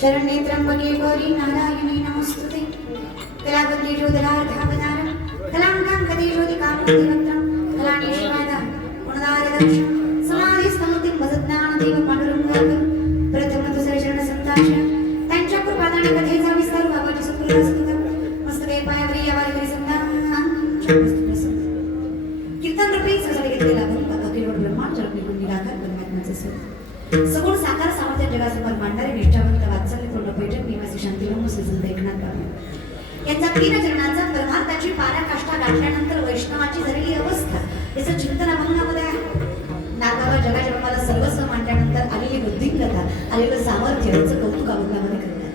शरण्ये त्र्यंबके गौरी नारायणी नमोस्तुते कलावती ज्योतिराधावतारं कलांकां कदेशोदिकामदेवत्रं कलानि शिवादा गुणदारदक्षं समाधिस्तमुतिं भजज्ञानदेव पांडुरंगाकं प्रथम दुसरे चरण संताश त्यांच्या कृपादाने कथेचा विस्तार बाबाची सुकृत मस्तके पायावरी यावारी संतान कीर्तन रूपी सजले घेतलेला भक्त अखिल ब्रह्मांड जगनिकुंड निराकार परमात्म्याचे स्वरूप सगुण साकार सामर्थ्य जगासमोर मांडणारे निष्ठावंत वात्सल्यपूर्ण पैठण निवासी शांतिलोम श्रीसंत एकनाथ बाबा यांचा 3 चरणांचा परमार्थाची पराकाष्ठा गाठल्यानंतर वैष्णवाची झालेली अवस्था याचं चिंतन अभंगामध्ये आहे. नागबाबा जगाच्या बाबाला सर्वस्व मांडल्यानंतर आलेली बुद्धिमत्ता आलेलं सामर्थ्य याचं कौतुक अभंगामध्ये करतात.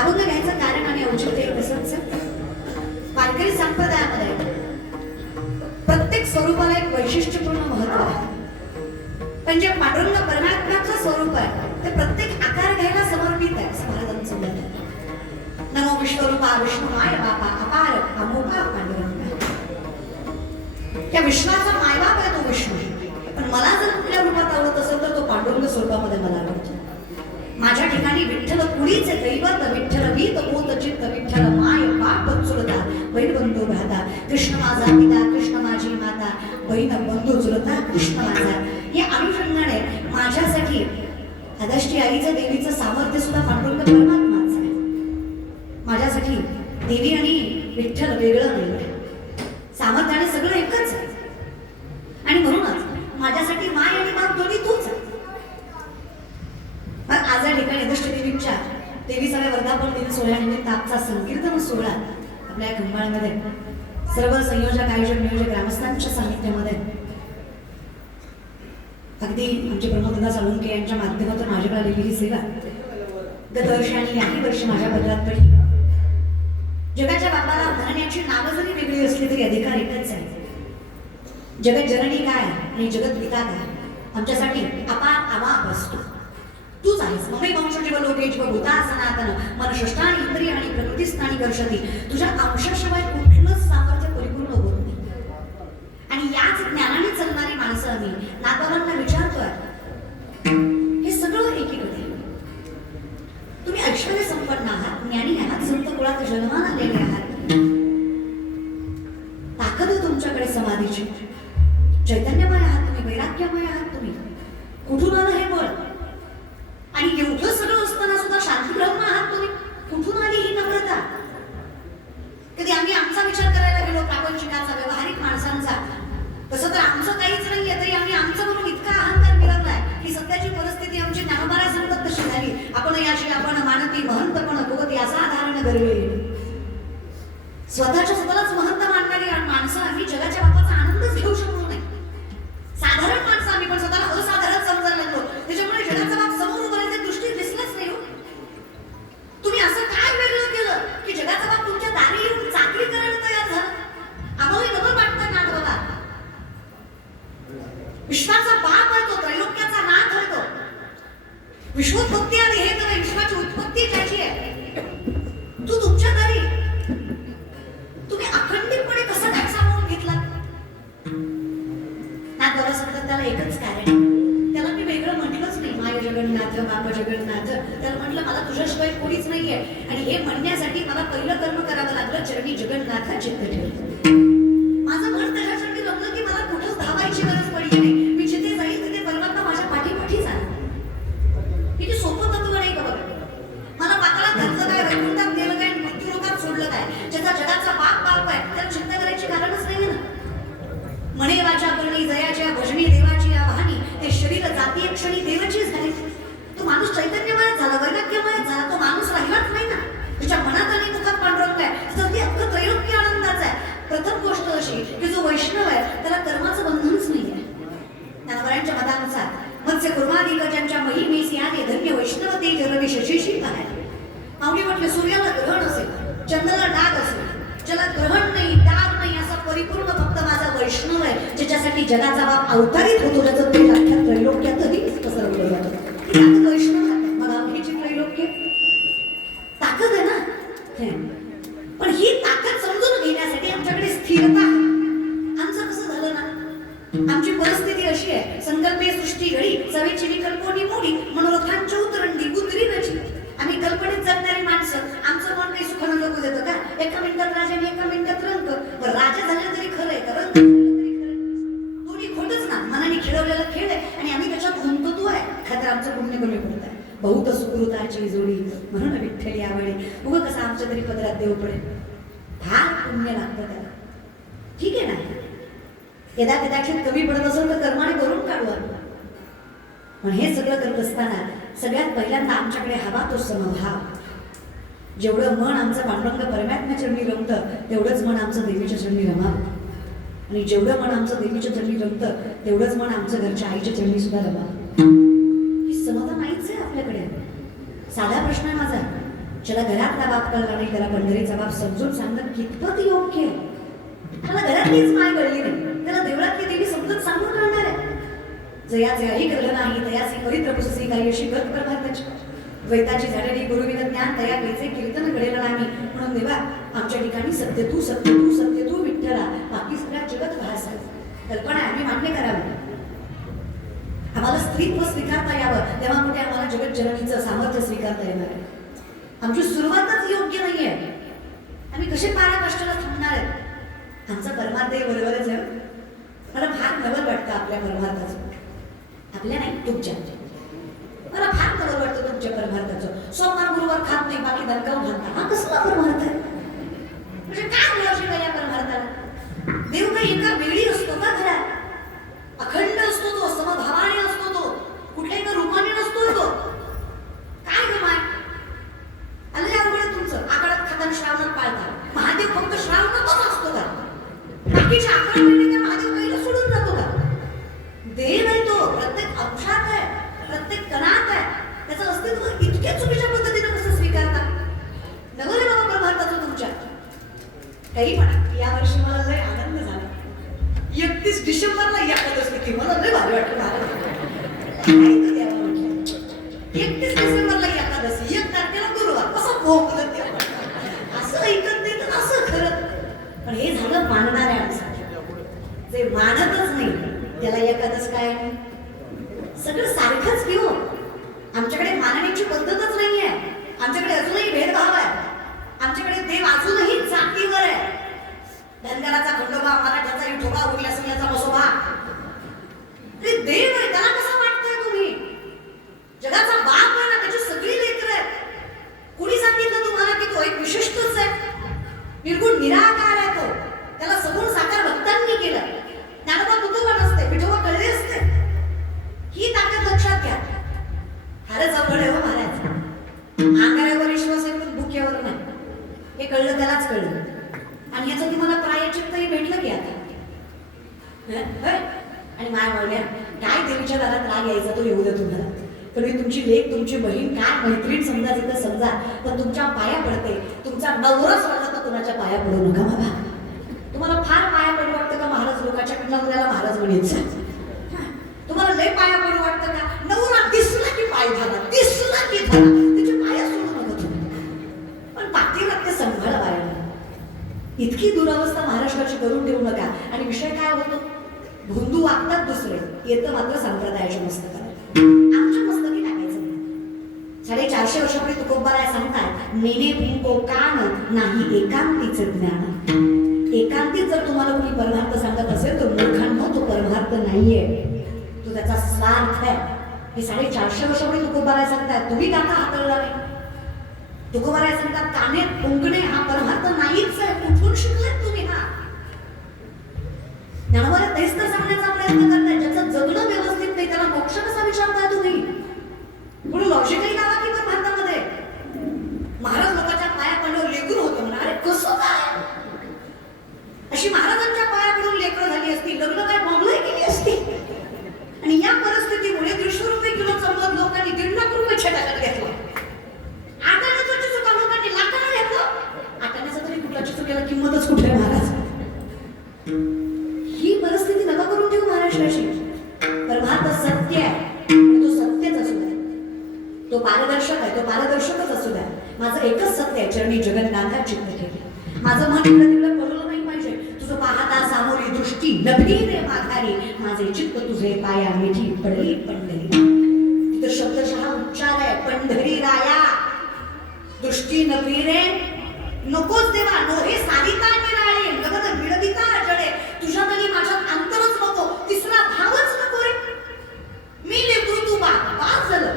अभंग घ्यायचं कारण आणि औचित्य कसं वारकरी संप्रदायामध्ये प्रत्येक स्वरूपाला एक वैशिष्ट्यपूर्ण महत्व आहे. पण जे पांडुरंग परमात्म्याचं स्वरूप आहे ते प्रत्येक आकार घ्यायला समर्पित आहे असं महाराजांचं मत आहे. नमो विश्वरूपा विष्णुमाय बापा अपार अमोघा पांडुरंग. त्या विश्वाचा मायबाप आहे तो विष्णू. पण मला जर कुठल्या रूपात आवडत असेल तर तो पांडुरंग स्वरूपामध्ये मला आवडतो. माझ्या ठिकाणी विठ्ठल कुडीचे दैवत विठ्ठल वीत पोत चित्त विठ्ठल माय बाप चुलता बहीण बंधू भ्राता कृष्ण माझा पिता कृष्ण माझी माता बहीण बंधू चुलता कृष्ण माझा. या अनुषंगाने माझ्यासाठी अगस्ती आईचं देवीचं सामर्थ्य सुद्धा पांडुरंग परमात्माच आहे. माझ्यासाठी देवी आणि विठ्ठल वेगळं नाही, सामर्थ्याने सगळं एकच आहे. आणि म्हणूनच माझ्यासाठी माय आणि बाप दोन्ही तूच आहे. मग आज या ठिकाणी अगस्ती देवीच्या तेविसाव्या वर्धापन दिन सोहळ्यानिमित्त आजचा संकीर्तन सोहळा आपल्या खंबाळमध्ये सर्व संयोजक आयोजक नियोजक ग्रामस्थांच्या सानिध्यामध्ये अगदी आमचे प्रमोददादा साळुंके यांच्या माध्यमातून माझ्याकडे आलेली ही सेवा गत वर्षी आणि याही वर्षी माझ्या पदरात पडली. जगाच्या बापाला म्हणण्याची नावं जरी वेगळी असली तरी अधिकार एकच आहे. जगत जननी काय आणि जगत पिता काय आमच्यासाठी अपार अवाप असतो. तूच आहेस. ममे वंशजीव लोके जीव भूता सनातन मन सृष्टानी इंद्रिय आणि प्रकृतीस्थानी कर्षती. तुझ्या अंशाशिवाय कुठलंच सामर्थ्य परिपूर्ण होत नाही. आणि याच ज्ञानाने चालणारी माणसं आम्ही नातवांना विचारतोय हे सगळं एकीकडे. तुम्ही ऐश्वर्य संपन्न आहात, ज्ञानी आहात, संत कुळात जन्माला आलेले आहात. ताकद तुमच्याकडे समाधीची, चैतन्यमय आहात तुम्ही, वैराग्यमय आहात तुम्ही. कुठून आलं हे बळ? आणि एवढं सगळं असताना सुद्धा शांती ब्रह्म आहात तुम्ही. कुठून आली ही नम्रता? तर आमचं काहीच नाहीये तरी आम्ही आमचं म्हणून इतका अहंकार मिळवलाय की सध्याची परिस्थिती आमची ज्ञानोबाला सांगत तशी झाली. आपण याशी आपण मानती महंतपण भोगती असा धारण गरवे. स्वतःच्या स्वतःलाच महंत मानणारी माणसं आम्ही जगाच्या बापाचा आनंदच घेऊ शकतो नाही. साधारण माणसं आम्ही पण स्वतःला असाधारण समजायला लागलो. त्याच्यामुळे जगाचा बाप समोर उभा राहायची दृष्टी दिसलंच नाही. तुम्ही असं काय वेगळं केलं की जगाचा बाप तुमच्या दारी येऊन चाकरी करायला तयार झाला? आम्हाला नवं वाटतं ना बाबा. विश्वाचा बाप आहे तो, त्रैलोक्याचा नाथ आहे तो. विश्वोत्पत्ती आणि हे तर विश्वाची उत्पत्ती त्याची आहे. तू तुमच्या दारी तुम्ही अखंडितपणे कसं काय सामावून घेतला? नाथ बाबा सांगतात त्याला एकच कारण. त्याला मी वेगळं म्हटलंच नाही, माय जगन्नाथ बाप जगन्नाथ. त्याला म्हटलं मला तुझ्याशिवाय कोणीच नाहीये आणि हे म्हणण्यासाठी मला पहिलं कर्म करावं लागलं, चरणी जगन्नाथ चित्त ठेवलं. माझं मन त्याच्यासाठी रमलं की मला कुठंच धावायची गरज पडली नाही. मी जिथे जाईल तिथे परमात्मा माझ्या पाठीपाठी झाला. किती सोपं तत्व नाही का बघा. मला पाताळात घातलं काय, वैकुंठात नेलं काय, मृत्यूलोकात सोडलं काय, ज्याचा जगाचा बाप आहे त्याला चिंता करायची कारणच नाही ना. म्हणे वाचा करणी जयाच्या भजनी देवाची आवाहनी, ते शरीर जाती क्षणी देवाची झाली. तो माणूस चैतन्यमय झाला, वैराग्यमय झाला. तो माणूस राहिलाच नाही ना. त्याच्या मनात आणि मुखात पांडुरंगलाय, तर ते अख्खं त्रैलोक्य आनंदाचं आहे. प्रथम गोष्ट अशी की जो वैष्णव आहे त्याला कर्माचं बंधनच नाहीये. ज्ञानोबांच्या मतानुसार मत्स्य कुर्मादिक ज्यांच्या महिमेसी आले धन्य वैष्णव ते रवी शशीशी पाहायला. माऊली म्हटले सूर्याला ग्रहण असेल, चंद्राला डाग असेल, ज्याला ग्रहण नाही डाग नाही असा परिपूर्ण फक्त माझा वैष्णव आहे, ज्याच्यासाठी जगाचा बाप अवतारित होतो, त्याचं ते अख्ख्या त्रैलोक्यातही पसरवलं जातं. वैष्णव मग आमची त्रैलोक्य ताकद आहे ना. पण ही ताकद समजून घेण्यासाठी आमच्याकडे स्थिरता. आमचं कसं झालं ना, आमची परिस्थिती अशी आहे, संकल्पे सृष्टी घडी सवेची विकल्पोनी मोडी मनोरथांच्या उतरंडी उतरी नची. आम्ही कल्पनेत जगणारी माणसं. आमचं मन काही सुखानं नको देतं का? एका मिनिटात राजा आणि एका मिनिटात रंग. राजा झालं तरी खरंय का रंग तरी खरं? दोन्ही खोटच ना. मनाने खेळवलेला खेळ आहे आणि आम्ही त्याच्यात गुंततो आहे. खरं आमचं पुण्य कमी पडत आहे. बहुत सुकृताची जोडी म्हणून विठ्ठली आवडे. उगं कसं आमच्या तरी पदरात देव पडेल. फार पुण्य लागतं त्याला. ठीक आहे ना. यदा कदाचित कमी पडत असेल तर कर्माने करून काढू आपण. पण हे सगळं करत असताना सगळ्यात पहिल्यांदा आमच्याकडे हवा तो समभाव. जेवढं मन आमचं पांडुरंग परमात्म्या चरणी रमतं तेवढंच मन आमचं देवीच्या चरणी रमावं. आणि जेवढं मन आमचं देवीच्या चरणी रमतं तेवढंच मन आमचं घरच्या आईच्या चरणी सुद्धा रमावं. ही समता नाहीच आहे आपल्याकडे. साधा प्रश्न आहे माझा, ज्याला घरातला बाप कळला नाही त्याला पंढरीचा बाप समजून सांगणं कितपत योग्य आहे? त्याला घरातलीच माय कळली नाही, त्याला देवळातली देवी समजून सांगून राहणार आहे. जयाचे आई कळलं नाही तयाचे पवित्र पुससी काही अशी गत प्रभाताची. द्वैताची झालेली गुरुविद ज्ञान तया घ्यायचे कीर्तन घडेल नाही. म्हणून देवा आमच्या ठिकाणी सत्य तू सत्य तू सत्य तू विठ्ठला, बाकी सगळ्या जगत भास आहे. कल्पना आहे आम्ही मान्य करावं. आम्हाला स्त्रीत्व स्वीकारता यावं तेव्हा कुठे आम्हाला जगत जननीचं सामर्थ्य स्वीकारता येणार आहे. आमची सुरुवातच योग्य नाहीये. आम्ही कसे पारा कष्टाला थांबणार आहेत? आमचा परमार्थ बरोबरच आहे. मला फार नवल वाटतं आपल्या परमार्थाचं. आपल्या नाही तुमच्या. मला फार नवल वाटतं तुमच्या परमार्थाचं. सोमवार गुरुवार खात नाही बाकी दणकावून घालता. हा कसला परमार्थ आहे? म्हणजे काय मिळावशी का या परमार्थाला? देव काही एका वेळी असतो का घरात? अखंड असतो तो, समभावाने असतो तो, कुठल्याही एका रूपाने नसतो तो. काय ग माय आलं अवघड तुमचं. आकारात खाताना श्रावणात पाळता. महादेव फक्त श्रावणातच असतो का? बाकीचे 11 महिने काय महादेव पहिलं सोडून जातो का? देव आहे तो, प्रत्येक अंशात आहे, प्रत्येक कणात आहे. त्याचं अस्तित्व इतक्या चुकीच्या पद्धतीने कसं स्वीकारता? नवरे बाबा परमार्थाचं तुमच्या. काही म्हणा या वर्षी मला लय आनंद झाला. 31 डिसेंबरला एकादश होती. मला लय भारी वाटलं. 31 डिसेंबरला एकादशी, 1 तारखेला गुरुवार. कसं भोगलं ते असं ऐकत नाही तर असं खरं. पण हे झालं मानणाऱ्या माणसाला. जे मानतच नाही त्याला एकादश काय? सगळं सारखंच घेऊ. आमच्याकडे मानण्याची पद्धतच नाहीये. आमच्याकडे अजूनही भेदभाव आहे. आमच्याकडे देव अजूनही जातीवर आहे. धनगराचा खंडोबा, मराठ्याचा विठोबा, उरल्या सगळ्याचा बसोबा. ते देव आहे त्याला कसं वाटतंय तुम्ही? जगाचा बाप आहे ना, त्याची सगळी लेकरं आहेत. कुणी सांगितलं तुम्हाला की तो एक विशिष्टच आहे? निर्गुण निराकार आहे तो. त्याला सगुण साकार भक्तांनी केलं. ज्ञानोबा तुझं धड आहे हो महाराज. आकारावर विश्वास आहे पण भुक्यावर नाही. हे कळलं त्यालाच कळलं. आणि याचं तुम्हाला प्रायचित्तही भेटलं की आता. आणि माय मावल्या काय देवीच्या घरात राग यायचा तो येऊ द्या तुम्हाला. पण मी तुमची लेक तुमची बहीण काय मैत्रीण समजा जिथं समजा, पण तुमच्या पाया पडते. तुमचा नवरा सोडला तर कुणाच्या पाया पडू नका बाबा. तुम्हाला फार पाया पडू वाटतं का महाराज लोकांच्या नवऱ्याला महाराज म्हणायचं. तुम्हाला लय पाया पडू वाटतं का नवरा दिसला की पाय झाला, दिसला की झाला, त्याचे पाया सोडू नका तुम्ही. पण पाठीमाग ते सांभाळा बाळाला. इतकी दुरावस्था महाराष्ट्राची करून ठेवू नका. आणि विषय काय होतो, भोंदू वागतात दुसरे, येतं मात्र संप्रदायाच्या मस्तकाला. आमच्या मस्तकी टाकायचं नाही. 450 वर्षापूर्वी तुकोबाराय सांगतात, मेने भिंको कान नाही एकांतीचं ज्ञान. एकांतीत जर तुम्हाला कोणी परमार्थ सांगत असेल तर मूर्खांनो तो परमार्थ नाहीये, तो त्याचा स्वार्थ आहे. हे 450 वर्षापूर्वी तुकोबाराय सांगतात. तुम्ही का आता हाताळला नाही? तुकोबाराय सांगतात, काने फुंकणे हा परमार्थ नाहीच आहे. कुठून शिकलात तुम्ही हा? ज्ञानोबा तेच तर सांगण्याचा प्रयत्न करताय. ज्याचं जगणं व्यवस्थित नाही त्याला मोक्ष कसा विचारताय तुम्ही? म्हणून लॉजिकली लावा की पण भारतामध्ये महाराज लोकांच्या पाया पडल्यावर लेकरू होतं म्हणा. अरे कसं काय? अशी महाराजांच्या पाया पडून लेकरं झाली असती, लग्न काय मागलंय केली असती. आणि या परिस्थितीमुळे 150 रुपये किलोचा मध लोकांनी 1.5 लाख रुपये छटाकात घेतला. आटाण्याचा चुका लोकांनी लाखाला घेतलं. आटाण्याचा तरी कुठल्या चुकीला किंमतच कुठे आहे महाराज? ही परिस्थिती नका करून ठेवू महाराष्ट्राची. परमार्थ सत्य आहे, तो सत्यच असू द्या. तो पारदर्शक आहे, तो पारदर्शकच असू द्या. माझं एकच सत्य आहे, चरणी जगन्नाथा चित्त ठेवले. माझं मन इकडे तिकडे पडलं नाही पाहिजे. तुझं पाहता सामोरी दृष्टी नभी रे माघारी, माझे चित्त तुझे पाया मिठी पडली पंढरी. तिथं शब्दशः उच्चार आहे, पंढरी राया दृष्टी नभी रे नकोच देवा, नोहे सारिता निराळे लगत मिळविता अजळे. तुझ्या तरी माझ्यात अंतरच नको, तिसरा भावच नको रे. मी लेकरू तू बाप झालं.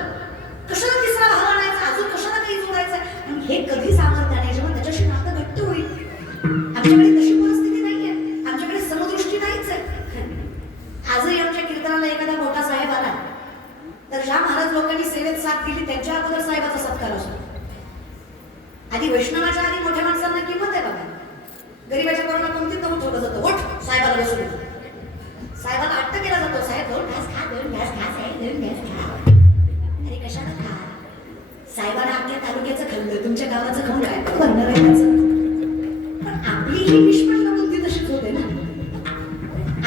कशाला तिसरा भाव आणायचा, अजून कशाला काही जोडायचं? आणि हे कधी सामर्थ्याने जेव्हा त्याच्याशी नातं घट्ट होईल. आमच्याकडे तशी परिस्थिती नाहीये. आमच्याकडे समदृष्टी नाहीच आहे. आजही आमच्या कीर्तनाला एखादा मोठा साहेब आला तर ज्या महाराज लोकांनी सेवेत साथ दिली त्यांच्या अगोदर साहेबाचा सत्कार असतो. आधी वैष्णवाच्या आधी मोठ्या माणसांना किंमत आहे बघा. गरीबाच्या पोराला कोणती नमूद ठेवलं जातं, ओठ साहेबाला बसू दे. साहेबाला हट्ट केला जातो, साहेब 2 घास खा, 2 घास खा, साहेब 2 घास खा. अरे कशाला खा? साहेबाला आपल्या तालुक्याचं खाल्लं, तुमच्या गावाचं खाऊन काय बनणार आहे त्याचं? पण आपली ही निष्पन्न बुद्धी तशीच होते ना.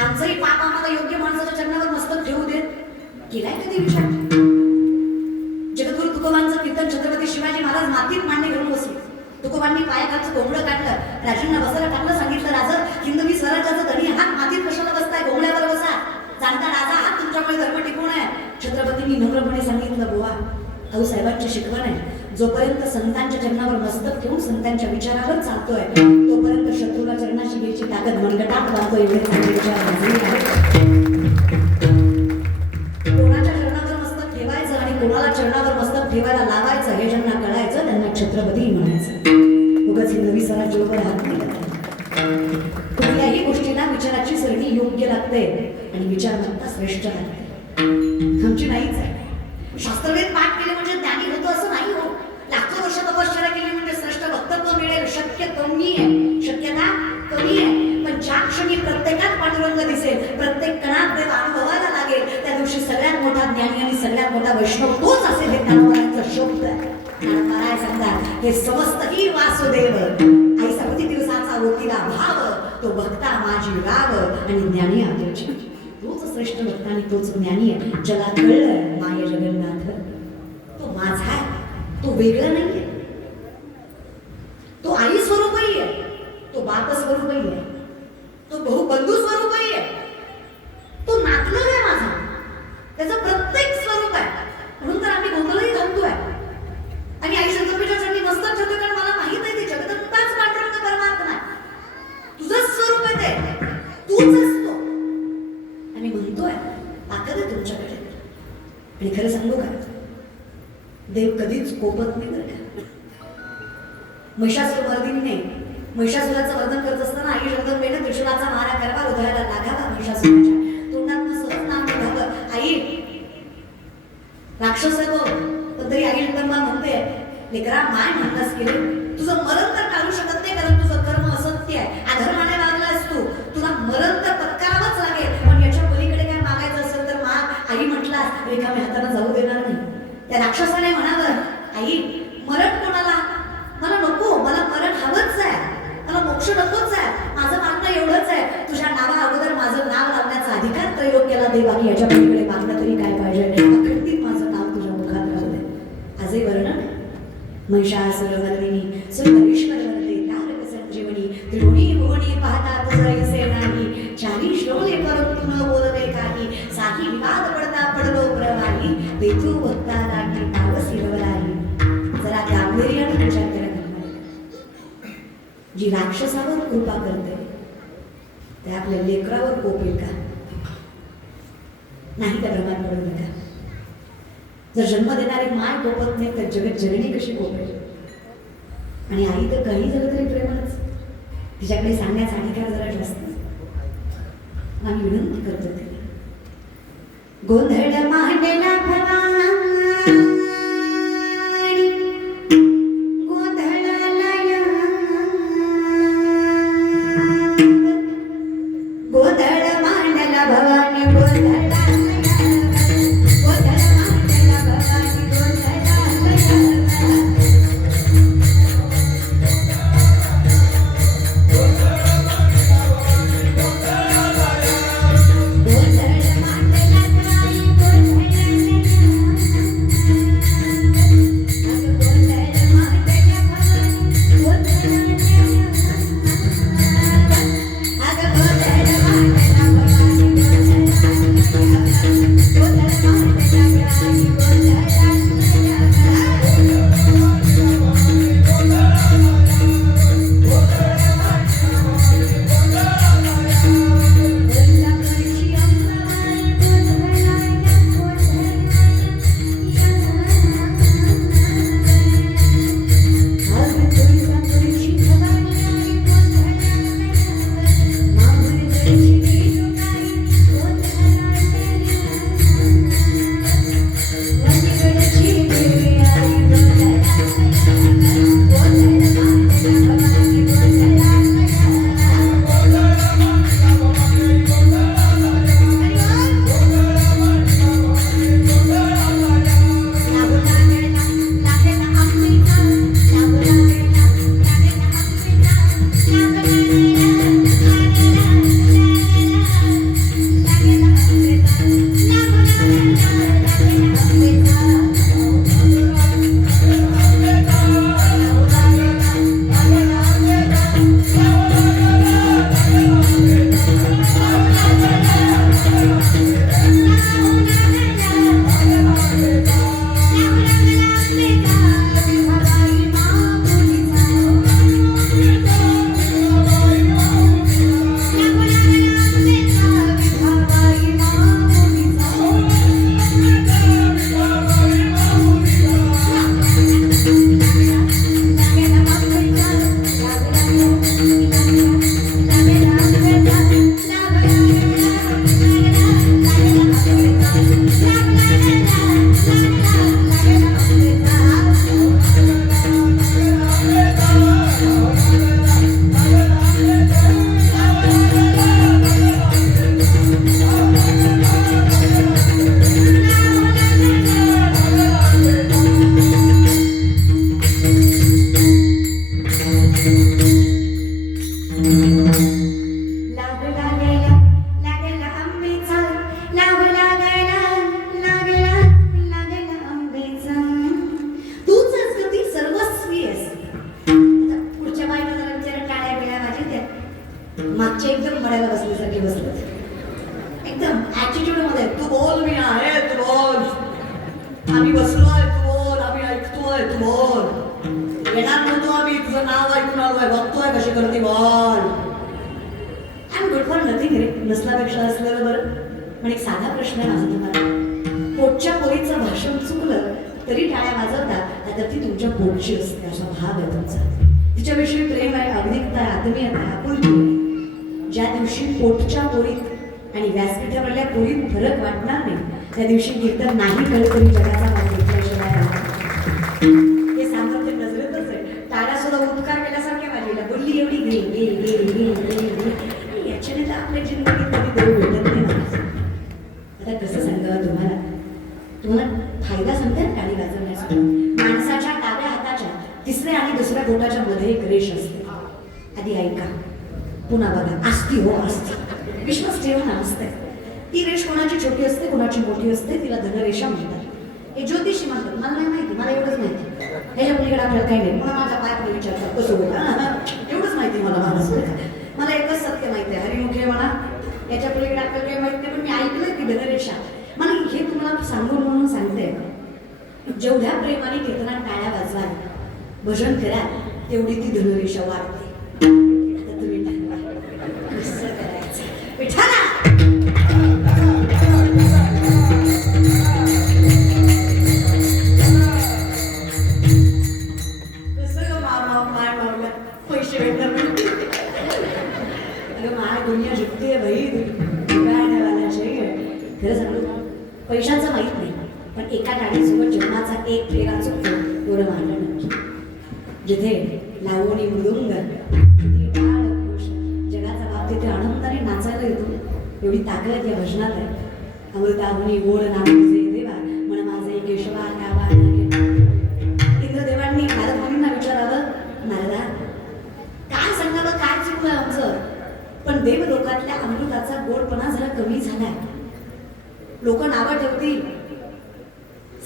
आमचंही पाप आम्हाला योग्य माणसाच्या चरणावर मस्तक ठेवू देत. केलाय कधी विचार? जगद्गुरु तुकोबांचं कीर्तन छत्रपती शिवाजी महाराज मातीत मांडे घेऊन बसले. तुकोबांनी पायाखालचं गोंगडं काढलं, राजांना बसायला टाकलं. सांगितलं, राजा हिंदवी स्वराज्याचं धनी हात मातीत कशाला बसताय, गोंगड्यावर बसा. जाणता राजा हात तुमच्यामुळे धर्म टिकून आहे. छत्रपतींनी नम्रपणे सांगितलं, बुवा भाऊ साहेबांची शिकवण आहे, जोपर्यंत संतांच्या चरणावर मस्तक ठेवून संतांच्या विचारावर चालतोय तोपर्यंत शत्रूला चरणाशी घ्यायची ताकद मनगटात बांधतो. एवढे चांगले विचार कोणाच्या चरणावर मस्तक ठेवायचं आणि कोणाला चरणावर मस्तक ठेवायला लावायचं हे ज्यांना कळायचं त्यांना छत्रपती म्हणायचं. उगाच नवी स्वराज्यावर हात नाही करायचा. कुठल्याही गोष्टीला विचाराची सरणी योग्य लागते आणि विचारवंता श्रेष्ठ लागते. आमची नाहीच आहे. शास्त्रवेद पाठ केले म्हणजे ज्ञानी होतो असं नाही हो. लाखो वर्ष तपश्चर्या केली म्हणजे श्रेष्ठ वक्तव्य मिळेल शक्य कमी आहे, शक्यता कमी आहे. पण ज्या क्षणी प्रत्येकात पांडुरंग दिसेल, प्रत्येक कणात देव अनुभवायला लागेल, त्या दिवशी सगळ्यात मोठा ज्ञानी आणि सगळ्यात मोठा वैष्णव तोच असेल. हे ज्ञानोबांचा शब्द आहे. ज्ञानोबाराय सांगतात, हे समस्त ही वासुदेव आई सपती दिवसाचा होतीला भाव, तो भक्ता माझी राव आणि ज्ञानी आदरची. तोच श्रेष्ठ भक्त आणि तोच ज्ञानी आहे. ज्याला कळलं माय जगन्नाथ तो माझा आहे, तो वेगळा नाहीये. तो आई स्वरूपही आहे, तो बाप स्वरूपही आहे, तो बहुबंधू स्वरूपही आहे, तो नातलग आहे माझा. त्याचं प्रत्येक स्वरूप आहे. म्हणून तर आम्ही गोंधळही घालतोय आणि आई शंकरपीठाच्या चरणी मस्तक ठेवतोय. कारण मला माहित आहे ते जगदंबाच पांडुरंग परमात्मा तुझंच स्वरूप आहे, ते तूच असतो. आम्ही म्हणतोय ताकद आहे तुमच्याकडे. आणि खरं सांगू का, देव कधीच कोपत नाही बरं का. महिषासुर मर्दिनीने महिषासुराचं वर्णन करत असताना आई जगदंबेने त्रिशूलाचा मारा करावा, हृदयाला लागावा, महिषासुराच्या तोंडात सहज नाम निघावं. आई राक्षस आहे तो, पण तरी आई जगदंबा म्हणते, लेकरा माय म्हणलास की रे, तुझं मरण तर टाळू शकत नाही, कारण तुझं कर्म असत्य आहे, अधर्माने वागलास तू, तुला मरण तर पत्करावंच लागेल. पण याच्या पलीकडे काय मागायचं असेल तर माग. आई म्हटलास रिकाम्या हाताने जाऊ देणार नाही. त्या राक्षसाने म्हणावं, आई मरण कोणाला, मला नको, मला मरण हवंच आहे, मला मोक्ष नकोच आहे, माझं मागणं एवढंच आहे, तुझ्या नावा अगोदर माझं नाव लावण्याचा अधिकार त्रैलोक्याला दे, बाकी याच्या पलीकडे मागणं तरी काय पाहिजे, अखंडित माझं नाव तुझ्या मुखात राहू दे. आजही वर्णन महिषासुरमर्दिनी सुंदरेश्वर वरदे तारक संजीवनी, त्रिभुवनी भुवनी पाहता तुझं ऐसे नाही, चारी श्रोले परंतु न बोलवे काही, साही विवाद पडता पडलो प्रवाही, तेथू भक्ता लागी पावस हिरवलाही. जरा गांभीर्याने विचार करा. जी राक्षसावर कृपा करते ते आपल्या लेकरावर कोपेल का? नाही, त्या भ्रमात पडू नका. जर जन्म देणारी माय कोपत नाही तर जगत जननी कशी कोपेल? आणि आई तर काही झालं तरी प्रेमानच, तिच्याकडे सांगण्याचा अधिकार जरा जास्त. आम्ही विनंती करतो ते गोंधळ मांडला भवानी, गोंधळ मांडला भवानी, गोंधळ आम्ही बसलोय, तू बोल, आम्ही ऐकतोय, तू बोल. येणार नव्हतो आम्ही, तुझं नाव ऐकून आलोय, बघतोय कशी करते, बोल. I am good for nothing रे, नसल्यापेक्षा असलेलं बरं. पण एक साधा प्रश्न आहे माझा तुम्हाला. पोटच्या पोरीचं भाषण चुकलं तरी टाळ्या वाजवता, आता ती तुमच्या पोटची असते असा भाव आहे तुमचा. तिच्याविषयी प्रेम आहे, अग्निकता आहे, आत्मीयता आहे, आपुलकी आहे. ज्या दिवशी पोटच्या पोरीत आणि व्यासपीठावरल्या पोरीत फरक वाटणार नाही, त्या दिवशी कीर्तन नाही कळत तरी जगाचा भाग घेतल्याशिवाय हे सामर्थ्य नजरेतच आहे. टाळ्या सुद्धा उद्कार केल्यासारख्या वाजविल्या. बोलली एवढी घे घे घे घे घे. याच्याने तर आपल्या जिंदगीत कधी देव भेटत नाही मला. आता कसं सांगावं तुम्हाला फायदा सांगते ना टाळी वाजवण्याचा. माणसाच्या डाव्या हाताच्या तिसऱ्या आणि दुसऱ्या बोटाच्या मध्ये एक रेष असते. आधी ऐका, पुन्हा बघा. असती हो असती, विश्वास ठेवा ना, असते. ती रेष कोणाची छोटी असते, कोणाची मोठी असते. तिला धनरेषा म्हणतात. हे ज्योतिषी म्हणतात. मला नाही माहिती, मला एवढंच माहिती. ह्याच्या पलीकडे आपल्याला काही नाही. पुन्हा माझ्या पायाकडे विचारतात कसं होईल, एवढंच माहिती मला एकच सत्य माहिती आहे. हरिमुखे म्हणा, याच्या पलीकडे आपल्याला काही माहिती नाही. पण मी ऐकलंय ती धनरेषा. मला हे तुम्हाला सांगून म्हणून सांगते, जेवढ्या प्रेमाने कीर्तनात टाळ्या वाजवा, भजन करा, तेवढी ती धनरेषा वाढते. आता तुम्ही टाळा कसं करायचं विठाला. पैसे भेटणार अगं माय दुनिया झुकते भाई. खरं सांगू, पैशाचं माहीत नाही, पण एका टाळीसोबत जन्माचा एक फेरा चुकतो एवढं मानलं नक्की. जिथे लावणी मृदुंग, तिथे टाळ घोष, जगाचा बाप तिथे आनंदाने नाचायला येतो. एवढी ताकद या भजनात आहे. अमृताहुनी गोड नाम तुझे देवा, म्हण माझे केशवा कावा नागे. इंद्रदेवांनी नारद मुनींना विचारावं, नारदा काय सांगावं, काय चुकलं आमचं. पण देव लोकातल्या अमृताचा गोडपणा जरा कमी झालाय. लोक नावं ठेवतील,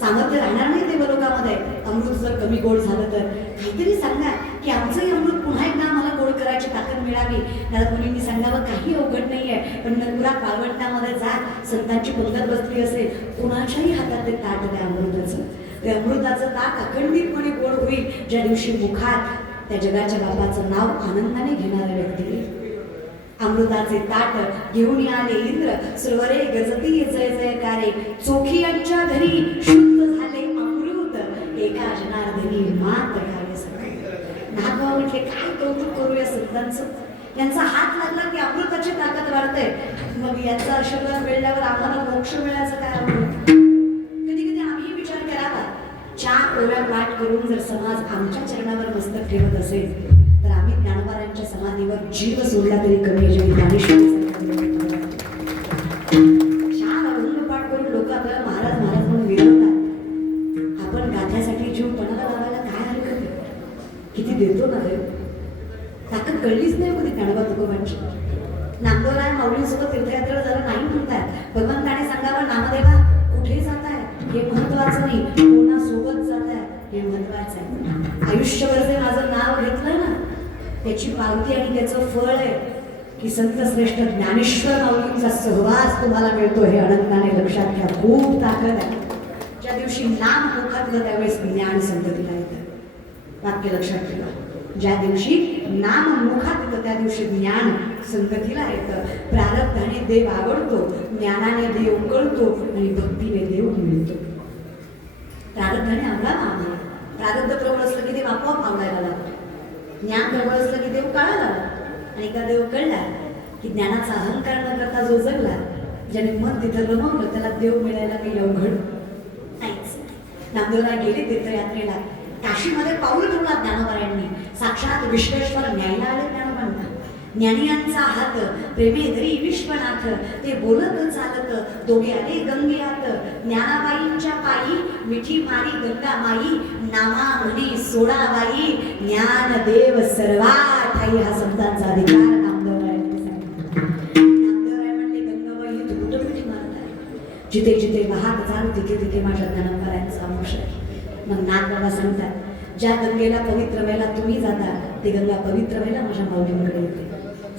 सामर्थ्य राहणार नाही देवलोकामध्ये. अमृत जर कमी गोड झालं तर काहीतरी सांगा की आमचंही अमृत पुन्हा एकदा आम्हाला गोड करायची ताकद मिळावी. नारद मुनींनी सांगावं, काही अवघड नाहीये, पण नंदुरात पाळवंटामध्ये जा, संतांची पंगत बसली असेल, कुणाच्याही हातात ते ताट द्या अमृताचं. ते अमृताचं ताट अखंडितपणे गोड होईल ज्या दिवशी मुखात त्या जगाच्या बापाचं नाव आनंदाने घेणाऱ्या व्यक्ती. अमृताचे ताट घेऊन आले इंद्र, सुरवरे गजती जय जयकारे. चोखियांच्या घरी शुद्ध झाले अमृत, एका जनार्दनी मात घाले सगळे. नागवा म्हटले, काय कौतुक करूया संतांचं. यांचा हात लागला की अमृताची ताकद वाढते. मग यांचा आशीर्वाद मिळाल्यावर आम्हाला मोक्ष मिळायचं काय अमृत. कधी कधी आम्ही विचार करावा, 4 ओव्या पाठ करून जर समाज आमच्या चरणावर मस्तक ठेवत असेल तर आम्ही ज्ञानोबारांच्या समाधीवर जीव सोडला तरी कमी. ज्ञानेश्वर 4 अभंग पाठ करून लोक आपल्याला महाराज महाराज म्हणून विरवतात. आपण गाथ्यासाठी जीव पणाला लावायला काय हरकत आहे. किती देतो ना देव. ताकद कळलीच नाही कधी ज्ञानोबा तुकोबांची. नामदेवराय माऊलींसोबत तीर्थयात्रा जरा नाही म्हणतात. भगवंताने सांगावं, नामदेवा कुठे जाताय हे महत्वाचं नाही, कोणासोबत जाताय हे महत्वाचं आहे. आयुष्यभर जे माझं नाव घेतलं ना, त्याची पावती आणि त्याचं फळ आहे की संत श्रेष्ठ ज्ञानेश्वर माऊलींचा सहवास तुम्हाला मिळतो. हे आनंदाने लक्षात घ्या. खूप ताकद आहे. ज्या दिवशी नाम मुखातलं त्यावेळेस ज्ञान संततीला येतं. वाक्य लक्षात ठेवा. ज्या दिवशी नाम मुखात येतं त्या दिवशी ज्ञान संगतीला येतं. प्रारब्धाने देव आवडतो, ज्ञानाने देव कळतो आणि भक्तीने देव मिळतो. प्रारब्धाने आवडावा आम्हाला. प्रारब्ध प्रबळ असलं की देव आपोआप आवडायला लागतो. ज्ञान प्रबळ असलं की देव कळायला लागतो. आणि एकदा देव कळला की ज्ञानाचा अहंकार न करता जो जगला, ज्याने मन तिथं रमवलं, त्याला देव मिळायला काही अवघड नाहीच. नामदेवराय गेले तीर्थयात्रेला. काशीमध्ये पाऊल ठेवला ज्ञानोबारायांनी. साक्षात विश्वेश्वर न्यायला आले ज्ञानोबांना. ज्ञानियांचा हात प्रेमे धरी विश्वनाथ, ते बोलत चालत दोघे आले गंगेयात. ज्ञानाबाईंच्या पायी मिठी मारी गंगा माई, नामा म्हणे सोडाबाई, ज्ञान देव सर्वा ठाई. हा संतांचा अधिकार नामदेवरायांनी सांगितला. नामदेवराय म्हणले, गंगाबाई तू कुठं मिठी मारत आहे. जिथे जिथे वाहत जाल तिथे तिथे माझ्या ज्ञानोबारायांचा अंश आहे. मग नागबाबा सांगतात, ज्या गंगेला पवित्र व्हायला तुम्ही जाता, ते गंगा पवित्र व्हायला माझ्या माऊलींकडे येते.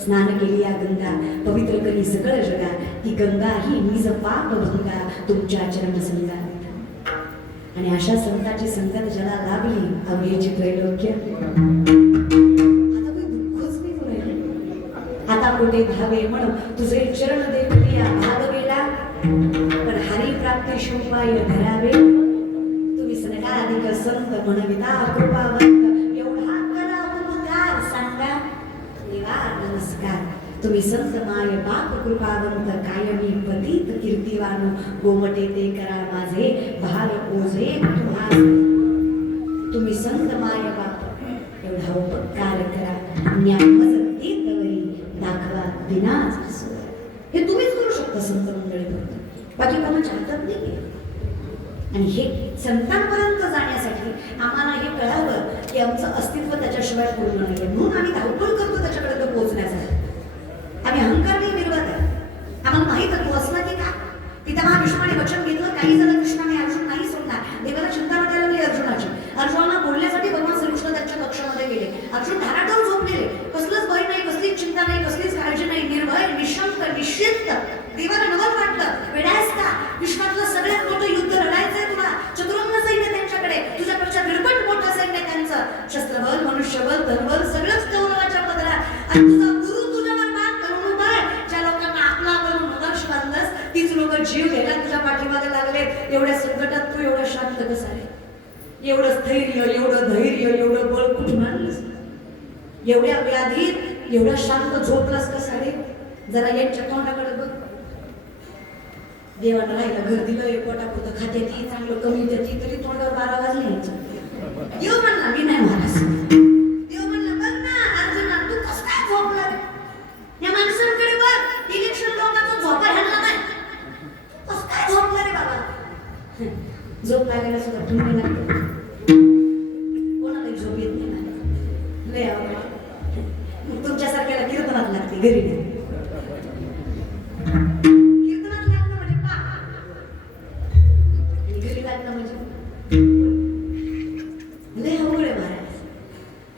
स्नान केली या गंगा, पवित्र करी सगळं जगा. ती गंगा ही निज पाप भंगा, तुमच्या चरण संगा. आणि अशा संतांची संगत ज्याला लाभली, अवघेची त्रैलोक्य. आता काही दुःखच नाही बोलायला. आता कुठे धावे म्हणून तुझे चरण देखलिया भाग गेला, पण हरी प्राप्ती शोभाय धरावे. तुम्ही सनकाधिक संत म्हणविता कृपावंत, एवढा करा उपकार सांगा. देवा नमस्कार. तुम्ही संत माय बाप कृपावंत, कायमी पतित कीर्तिवान. गोमटे ते करा माझे भार ओझे तुम्हा. तुम्ही संत माय बाप एवढा उपकार करा, न्यामज देतवरी दाखवा दिनाच सोय. हे तुम्हीच करू शकता संत मंडळी, फक्त बाकी कोणाच्या हातात नाही. आणि हे संतांपर्यंत जाण्यासाठी आम्हाला हे कळावं की आमचं अस्तित्व त्याच्याशिवाय पूर्ण नाही, म्हणून आम्ही धावपळ करतो त्याच्यापर्यंत पोहोचण्यासाठी. आम्ही अहंकार नाही मिरवत आहे. आम्हाला माहित आहे तू असला की का पितामहा भीष्माने वचन घेतलं, काही जण कृष्णाने अर्जुन नाही सोडणार. देवाला चिंता वाटायला लागली अर्जुनाची. अर्जुनाला बोलण्यासाठी भगवान श्रीकृष्ण त्यांच्या कक्षामध्ये गेले. अर्जुन धाराटावर झोपलेले, कसलंच भय नाही, कसलीच चिंता नाही, कसलीच काळजी नाही, निर्भय निशंक निश्चिंत. देवाला नवल वाटलं, वेडायस का, विश्वातलं सगळ्यात मोठं युद्ध लढायचंय तुला, चतुरंग सैन्य त्यांच्याकडे, तुझ्यापेक्षा निर्बट मोठं सैन्य त्यांचं, शस्त्रबल मनुष्यबल धनबल सगळंच कौरवाच्या पदरात, आणि तुझा गुरु तुझ्यावर मात करून उभा आहे. ज्या लोकांना आपला करून मदर्श बांधलंस तीच लोक जीव घ्यायला तुझ्या पाठीमागे लागले. एवढ्या संकटात तू एवढं शांत कसं आहे, एवढं स्थैर्य, एवढं धैर्य, एवढं बळ कुठून आणलंस, एवढ्या व्याधीत एवढं शांत झोपलास कसं रे. जरा यांच्या तोंडाकडे बघ. देवानं राहिला घर दिलं, पोटापुरतं खाते ती, चांगलं कमी देते, तरी तोंडावर 12 वाजले यांचं. देव म्हणला मी नाही महाराज. देव म्हणला बघ ना अर्जुना, तू कसं काय झोपला रे. या माणसांकडे बघ, इलेक्शन लोकांचा झोपा हाणला नाही, कसं काय झोपला रे बाबा. झोप लागायला सुद्धा पुण्य लागतं, कोणालाही झोप येत नाही ना. लय आवड तुमच्यासारख्याला कीर्तनात लागते, घरी नाही.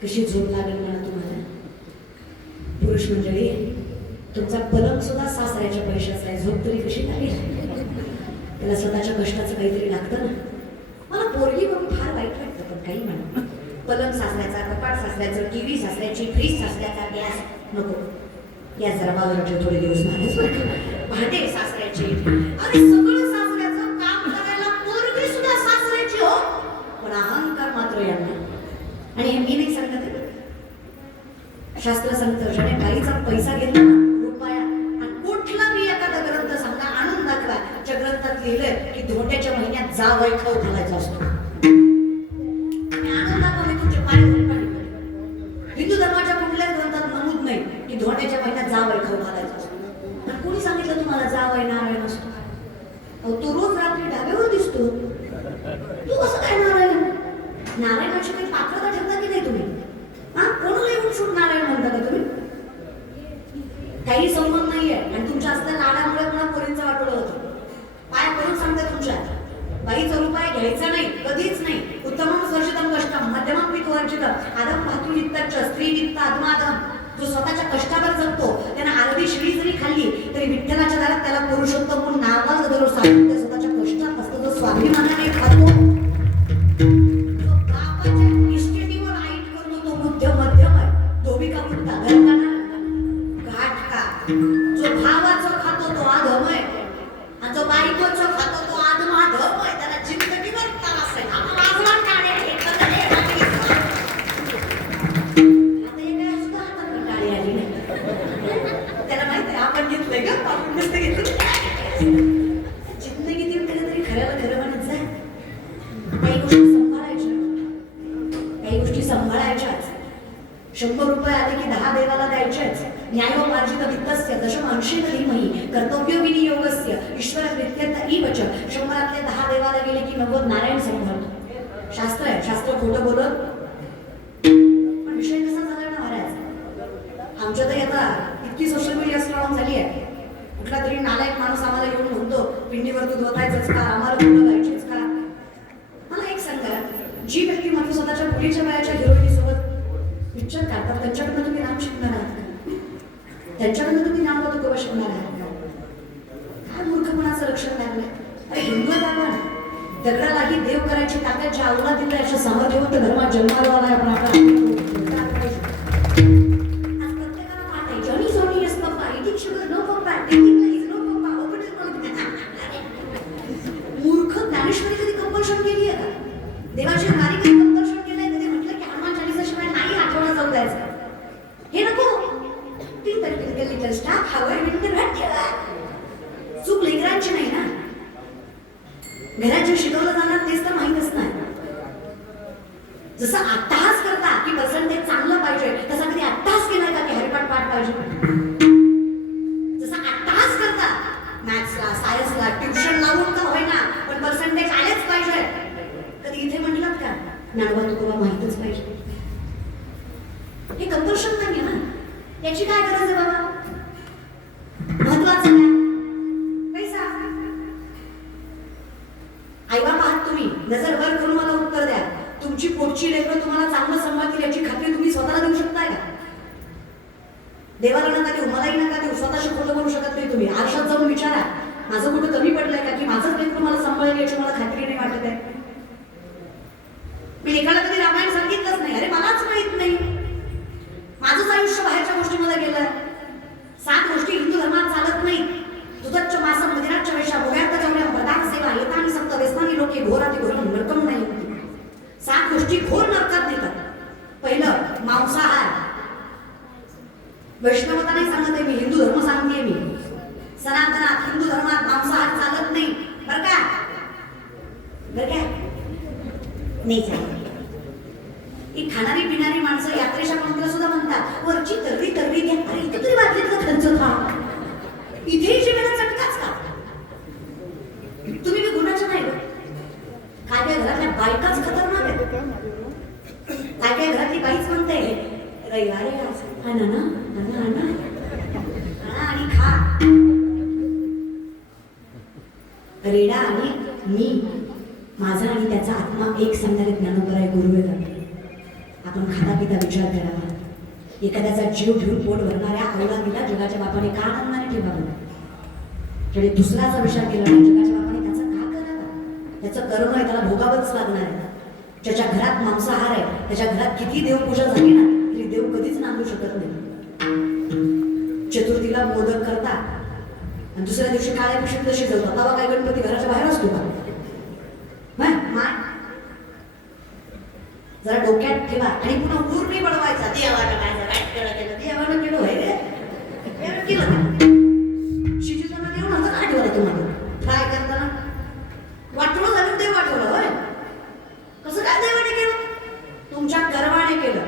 कशी झोप लागेल मला तुम्हाला. पुरुष मंडळी, तुमचा पलंग सुद्धा सासऱ्याच्या पैशाचा आहे, झोप तरी कशी लागेल. त्याला स्वतःच्या कष्टाचं काहीतरी लागतं ना. मला पोरगी बघून फार वाईट वाटतं, पण काही म्हणा. पलंग सासऱ्याचा, कपाट सासऱ्याचं, टीव्ही सासऱ्याची, फ्रीज सासऱ्याचा, गॅस नको, गॅस जरा बाजूला ठेव, थोडे दिवस मारलेच बरं. भांडे सासऱ्याचे, आणि सगळं सासऱ्याचं, काम करायला पोरगी सुद्धा सासऱ्याची हो, पण अहंकार मात्र यांना. आणि हे मी नाही सांगत, शास्त्र सांगतं, ज्याने बाईचा पैसा घेतला ना रुपया, आणि कुठला मी एखादा ग्रंथ सांगा आणून दाखवा ज्या ग्रंथात लिहिलंय की धोंड्याच्या महिन्यात जावई खाऊ घालायचा असतो. आणून दाखवा, मी तुमचे पाय धरून. हिंदू धर्माच्या कुठल्याच ग्रंथात नमूद नाही की धोंड्याच्या महिन्यात जावई खाऊ घालायचा असतो. आणि कोणी सांगितलं तुम्हाला जावई नारायण असतो. अहो तो रोज रात्री ढाब्यावर दिसतो, तू कसं काय नारायण. नारायणाची काही पात्रता ठेवता की नाही तुम्ही. हा, कोणाला येऊन शूट नारायण म्हणता का तुम्ही. काही संबंध नाहीये. आणि तुमच्या असल्या लाडामुळे मला पोरींचं वाटोळं होतं. पाय करून सांगते तुमच्या, बाईचा रुपये घ्यायचा नाही, कधीच नाही. उत्तमम स्वर्जितम कष्टम मध्यमम पितु अर्जितम आदम भातू नित्तच्च स्त्री नित्त आत्मादम. जो स्वतःच्या कष्टावर जगतो, त्याने अर्धी शिळी जरी खाल्ली तरी विठ्ठलाच्या दारात त्याला पुरुषोत्तम म्हणून नावाला जर सांगतो. स्वतःच्या कष्टात असतो, जो स्वाभिमानाने खातो, जो भावाचं खातो तो आधम आहे, आणि जो बायकोचं खातो तो आधमाधम आहे. त्याला जिंदगीवर त्रास आहे. आता हे काय सुद्धा हातात टाळी आली नाही. त्याला माहित आहे आपण घेतलंय का, आपण मस्त घेतलं. जिंदगीतील कधीतरी खऱ्याला खरं म्हणत जा. काही गोष्टी सांभाळायच्या, काही गोष्टी सांभाळायच्याच. 100 रुपये आले की 10 देवाला द्यायचेच. न्यायोमार्जित वित्तस्य दशमांशेन धीमहि कर्तव्य विनियोगस्य ईश्वर कृत्यर्थ इवच. 100 10 देवाला गेले की 90 नारायण सांभाळतो. शास्त्र आहे, शास्त्र खोटं बोलत. पण विषय कसा झाला ना महाराज, आमच्या तरी आता इतकी सोशल मीडिया स्ट्रॉंग झाली आहे. कुठला तरी नालायक माणूस आम्हाला येऊन म्हणतो पिंडीवर दूध ओतायचंच का, आम्हाला दूध व्हायचीच का. मला एक सांगा, जी व्यक्ती मात्र स्वतःच्या मुलीच्या वयाच्या हिरोईनी सोबत पिक्चर काढतात, त्यांच्याकडनं तुम्ही नाम शिकणार आहात का. त्यांच्याकडनं तुम्ही नाम कवा शिकणार आहात. काय मूर्खपणाचं लक्षण लागलंय. अरे हिंदू आपण दगडालाही देव करायची ताकद ज्या अवला दिलं, अशा सामर्थ्यवंत धर्मात जन्माला आलाय आपण. आपला प्रत्येकाला पाठ आहे. जॉनी सोनी यस पप्पा, इटिंग शुगर नो पप्पा, टेकिंग इज नो पप्पा, ओपन इज नो. मूर्ख ज्ञानेश्वरी कधी कंपल्शन केली आहे का. देवाची नारी कधी कंपल्शन केलंय. कधी म्हटलं की हनुमान चालीसाशिवाय नाही आठवडा जाऊ द्यायचं. हे नको. लिटल स्टाफ हवं विंटर हॅट ठेवा. चूक लेकरांची नाही ना. घरात जे शिकवलं जाणार तेच तर माहीतच नाही. जसा 8 तास करता मॅथ्सला सायन्सला ट्युशन लावून का होईना पण पर्सेंटेज आलेच पाहिजे. कधी इथे म्हटलं का ज्ञानोबा तुकोबा माहितच पाहिजे? हे कंपल्शन नाही ना, याची काय गरज आहे बाबा? महत्वाचं काय? पैसा. आईबाप आहात तुम्ही, नजर वर करून मला उत्तर द्या. तुमची पोटची लेकरं तुम्हाला चांगलं सांभाळतील याची खात्री तुम्ही स्वतःला देऊ शकताय का? देवाला नका देऊ, मलाही नका देऊ, स्वतःशी खोटं बोलू शकत नाही तुम्ही. आरशात जाऊन विचारा, माझं कुठं कमी पडलंय का, की माझंच लेकरं मला सांभाळेल याची मला खात्री नाही वाटत आहे. मी लेखाला कधी रामायण सांगितलंच नाही, अरे मलाच माहित नाही. माझंच आयुष्य बाहेरच्या गोष्टीमध्ये गेलं. 7 गोष्टी हिंदू धर्मात चालत नाही. दुधच्च मासम मदिराच्च वेशा भोगार्थ जवळ्या प्रदान सेवा येतानी सप्त व्यसनानी लोके घोराती घोर नरकम नाही. 7 गोष्टी घोर नरकात नेतात. पहिलं मांसाहार. वैष्णवता नाही सांगत आहे मी, हिंदू धर्म सांगतेय मी. सनातनात हिंदू धर्मात मांसाहार चालत नाही बरं का? नाही चालत. ही खाणारी पिणारी माणसं यात्रेच्या पंक्तीला सुद्धा म्हणतात वरची तरवी तरवी घ्या. अरे इथे तरी बाटलीतलं खर्च खा, इथेही जीवनाचा चटकाच का? तुम्ही मी गुणाच्या नाही. काय काय घरातल्या बायकाच खतरनाक आहेत. काय काय घरातली बाईच म्हणते रविवारी हा ना ना ना ना आणि खा. रेडा आणि मी, माझा आणि त्याचा आत्मा एक सांगणारे ज्ञानोबराय गुरु आहेत. आपण खाता पिता विचार करावा. एखाद्याचा जीव घेऊन पोट भरणाऱ्या अवलादीला जगाच्या बापाने का आनंदाने ठेवावं? म्हणजे दुसऱ्याचा विचार केला नाही जगाच्या बापाने त्याचं का करावं? त्याचं कर्म आहे, त्याला भोगावंच लागणार आहे. ज्याच्या घरात मांसाहार आहे त्याच्या घरात किती देवपूजा झाली ना तरी देव कधीच नांदू शकत नाही. चतुर्थीला मोदक करता आणि दुसऱ्या दिवशी काळ्या पिशवीत शिजवतात, तेव्हा काय गणपती घराच्या बाहेर असतो का? जरा डोक्यात ठेवा. आणि पुन्हा ऊर नाही बनवायचा. देवानं देवानं केलं होय रे, केलं शिजवताना देव नव्हतं का आठवलं तुम्हाला? फ्राय करताना वाटवलं झालं, देव वाटवलं होय. कसं काय देवाने केलं? तुमच्या गर्वाने केलं.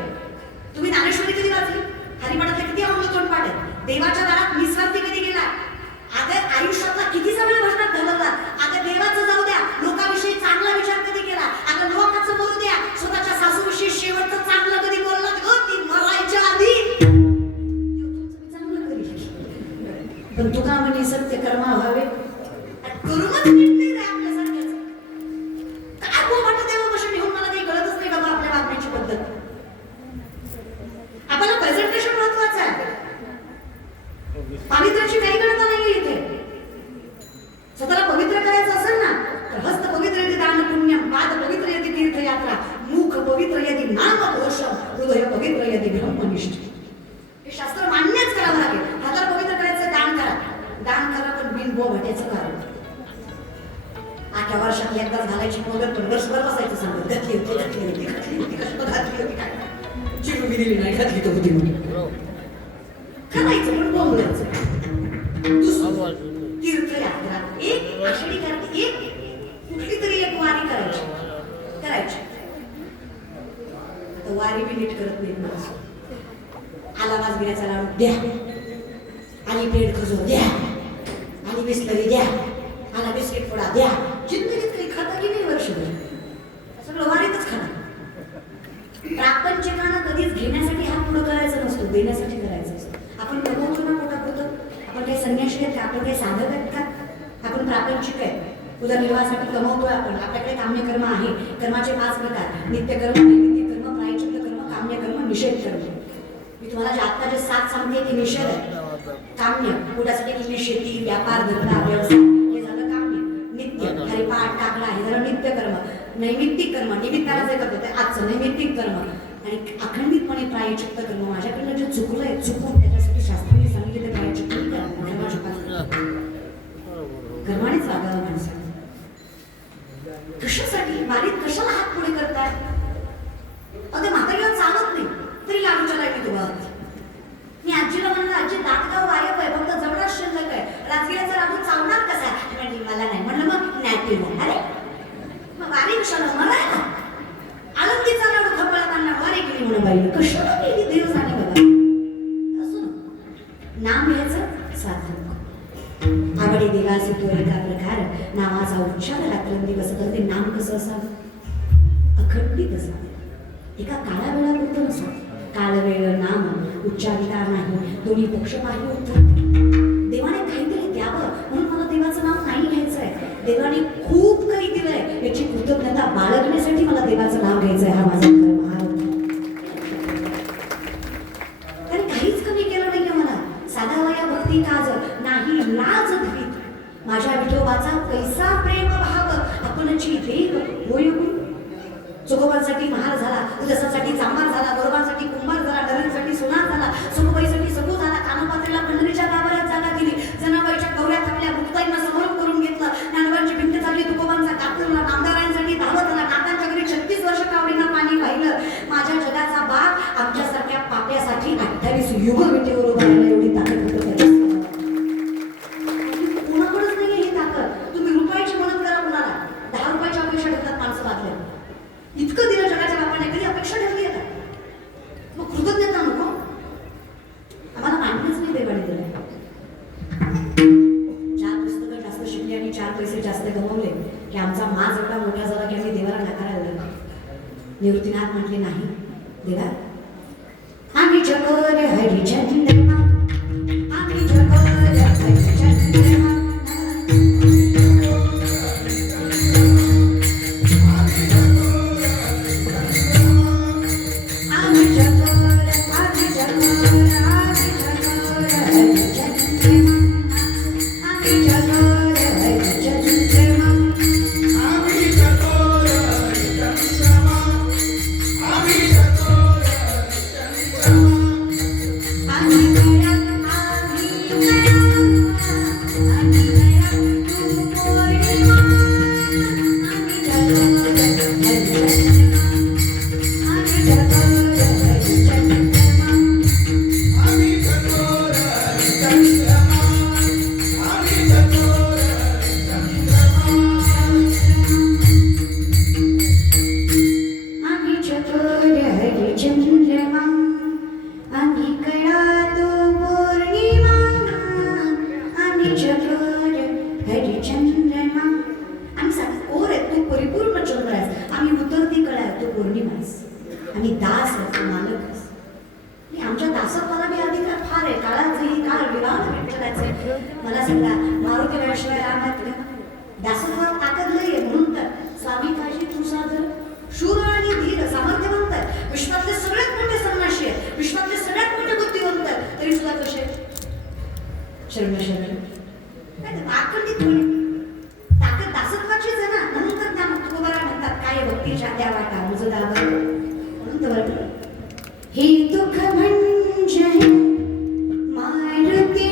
तुम्ही ज्ञानेश्वरी कधी वाचली? हरिपाठातले किती अमृतोंड पाठ आहेत. देवाच्या दारात निस्वार्थी कधी गेला? अगं आयुष्यातला किती सगळे भजनात घालवला. अगं देवाचं जाऊ द्या, लोकांविषयी चांगला विचार कधी केला? अगं लोकांचं बोलू द्या, स्वतःच्या सासूविषयी शेवटचं चांगलं कधी बोललात ग? ती मरायच्या आधी चांगलं कधी. पण तुका म्हणे सत्य कर्मा व्हावे करूनच नीट नाही रे आपल्यासारख्याच. काय बोल वाटत देवापासून निघून मला काही कळतच नाही बाबा आपल्या वागण्याची पद्धत. आपल्याला प्रेझेंटेशन महत्वाचं आहे. पावित्र्याची काही गणता नाही इथे. स्वतःला पवित्र करायचं असेल ना तर हस्त पवित्र यदि दान पुण्यम, पाद पवित्र यदि तीर्थयात्रा, मुख पवित्र यदि नाम घोषम, हृदय पवित्र यदि ब्रह्मनिष्ठ. हे शास्त्र मान्यच करावं लागेल. हाताला पवित्र करायचं दान करा. दान करा पण बिन बो भट्याचं कारण. 8 वर्षात एकदाच घालायची मोदक पण वर्षभर बसायचं सांगत घातली होती घातली होती घातली होती कशात घातली होती काय चिरू दिली नाही घातली तर होती म्हणून करायचं पण बोलायचं. तीर्थयात्रा एक आषाढी कार्तिक एक कुठली तरी एक वारी करायची. आता वारी बी नीट करत नाहीत माणसं. आला वाज गिऱ्याचा लाडू द्या, आणि पेड खजूर द्या, आणि बिस्लरी द्या, आला बिस्किट फोडा द्या. जिंदगीत काही खाता की नाही वर्षभर? सगळं वारीतच खाणं. प्रापंचिकानं कधीच घेण्यासाठी हात पुढं करायचा नसतो, देण्यासाठी करायचा असतो. आपण कमवतो ना पोटापुरतं. आपण काही संन्यासी आहेत का? आपण काही साधक आहेत का? आपण प्रापंचिक आहे. उदरनिर्वाहासाठी कमवतोय आपण. आपल्याकडे काम्यकर्म आहे. कर्माचे 5 प्रकार: नित्यकर्म, नैमित्तिक कर्म, प्रायश्चित्त कर्म, काम्यकर्म, निषेध कर्म. मी तुम्हाला जे आता जे 7 सांगते ते निषेध आहे. काम्य पोटासाठी केलेली शेती, व्यापार, धंदा, व्यवसाय हे झालं काम्य. नित्य हरिपाठ टाकला हे झालं नित्य कर्म. नैमित्तिक कर्म निमित्ताला जे करतो ते आजचं नैमित्तिक कर्म. आणि अखंडितपणे प्रायश्चित्त कर्म. माझ्याकडनं जे चुकलंय चुकून त्याच्यासाठी शास्त्राने सांगितले ते प्रायश्चित्त करा. कर्मानेच वागावं माणसाने. कशासाठी वारीत कशाला हात पुढे करताय? अगदी म्हातारीला चालत नाही तरी लाडूच्या लाईनीत उभा होती. मी आजीला म्हणलं आजी दातगाव गायब आहे, फक्त जवळच शिल्लक आहे. राजगिराचा लाडू चालणार कसा? मला नाही म्हणलं मग नॅटिव्ह. अरे मग वारी कशाला? मला आळंदीचा लाडू खपळा आणला वारी केली म्हणून बाईला. कशाला केली? देव जाणे बाबा. असं ना नाम घ्यायचं सार्थक. आवडे देवाचे तो एका प्रकार नावाचा उच्चार रात्रंदिवस करते. नाम कसं असावं? अखंडित असावं. एका काळा वेळापुरतं नसावं. काळ वेळ नाम उच्चारिता नाही, दोन्ही पक्ष पाहिजे उत्तर. देवाने काहीतरी द्यावं म्हणून मला देवाचं नाव नाही घ्यायचं आहे. देवाने खूप काही दिलंय याची कृतज्ञता बाळगण्यासाठी मला देवाचं नाव घ्यायचं आहे. हा माझा खरं महाराज. कारण काहीच कमी केलं नाहीये मला. साधावया भक्ती काज नाही लाज धवीत. माझ्या विठोबाचा कैसा प्रेम भाव आपणची देव होय गुरु. चोखोबांसाठी महार झाला, उदसासाठी चांभार झाला, गोरबांसाठी कुंभार झाला, डरणीसाठी सोनार झाला, सुखबाईसाठी सखू झाला, कानोपात्रीला पंढरीच्या गाभाऱ्यात जागा दिली, जनाबाईच्या गवऱ्या थांबल्या, मुक्ताईंना समोर करून घेतलं, ज्ञानोबांची भिंत झाली, तुकोबांचा कापूरला, नामदारांसाठी धावत आला, नातांच्या घरी 36 वर्ष कावडीनं पाणी वाहिलं. माझ्या जगाचा बाग आमच्यासारख्या पाप्यासाठी 28 युग विटेवर उभा राहिला. एवढी ताकद होतं त्याची. कोणाकडेच नाहीये ही ताकद. तुम्ही रुपयाची मदत करा कुणाला, 10 रुपयाची अपेक्षा ठेवतात माणसं वाचल्या. इतकं दिलं जगाच्या बापाने, कधी अपेक्षा ठरली आहे का? मग कृतज्ञता नको? आम्हाला मांडणंच नाही देवाने दिलं. 4 पुस्तकं जास्त शिकली आणि 4 पैसे जास्त गमवले की आमचा माज एवढा मोठा झाला की आम्ही देवाला नकारायला लागलो. निवृत्तीनाथ म्हटले नाही देवा, आम्ही चकोर हरिचंद्रमा, आम्ही चकोर हरिचंद्रमा, मला सांगा मारुती वेळशिवाय राम नाही. दासत्वात ताकद नाहीये म्हणून तर स्वामी काळजी तू सादर शूर आणि धीर सामर्थ्यवंत आहे. विश्वातले सगळ्यात मोठे संन्याशी आहे, विश्वातले सगळ्यात मोठे बुद्धिवंत आहे, तरी सुद्धा कसे शरण शरण ताकद ती ताकद दासत्वाचीच आहे ना. म्हणून तर त्या तुकोबारा म्हणतात काय भक्तीच्या त्या वाटा मुजदावर. म्हणून तर बरं हे दुःख म्हणजे मारुती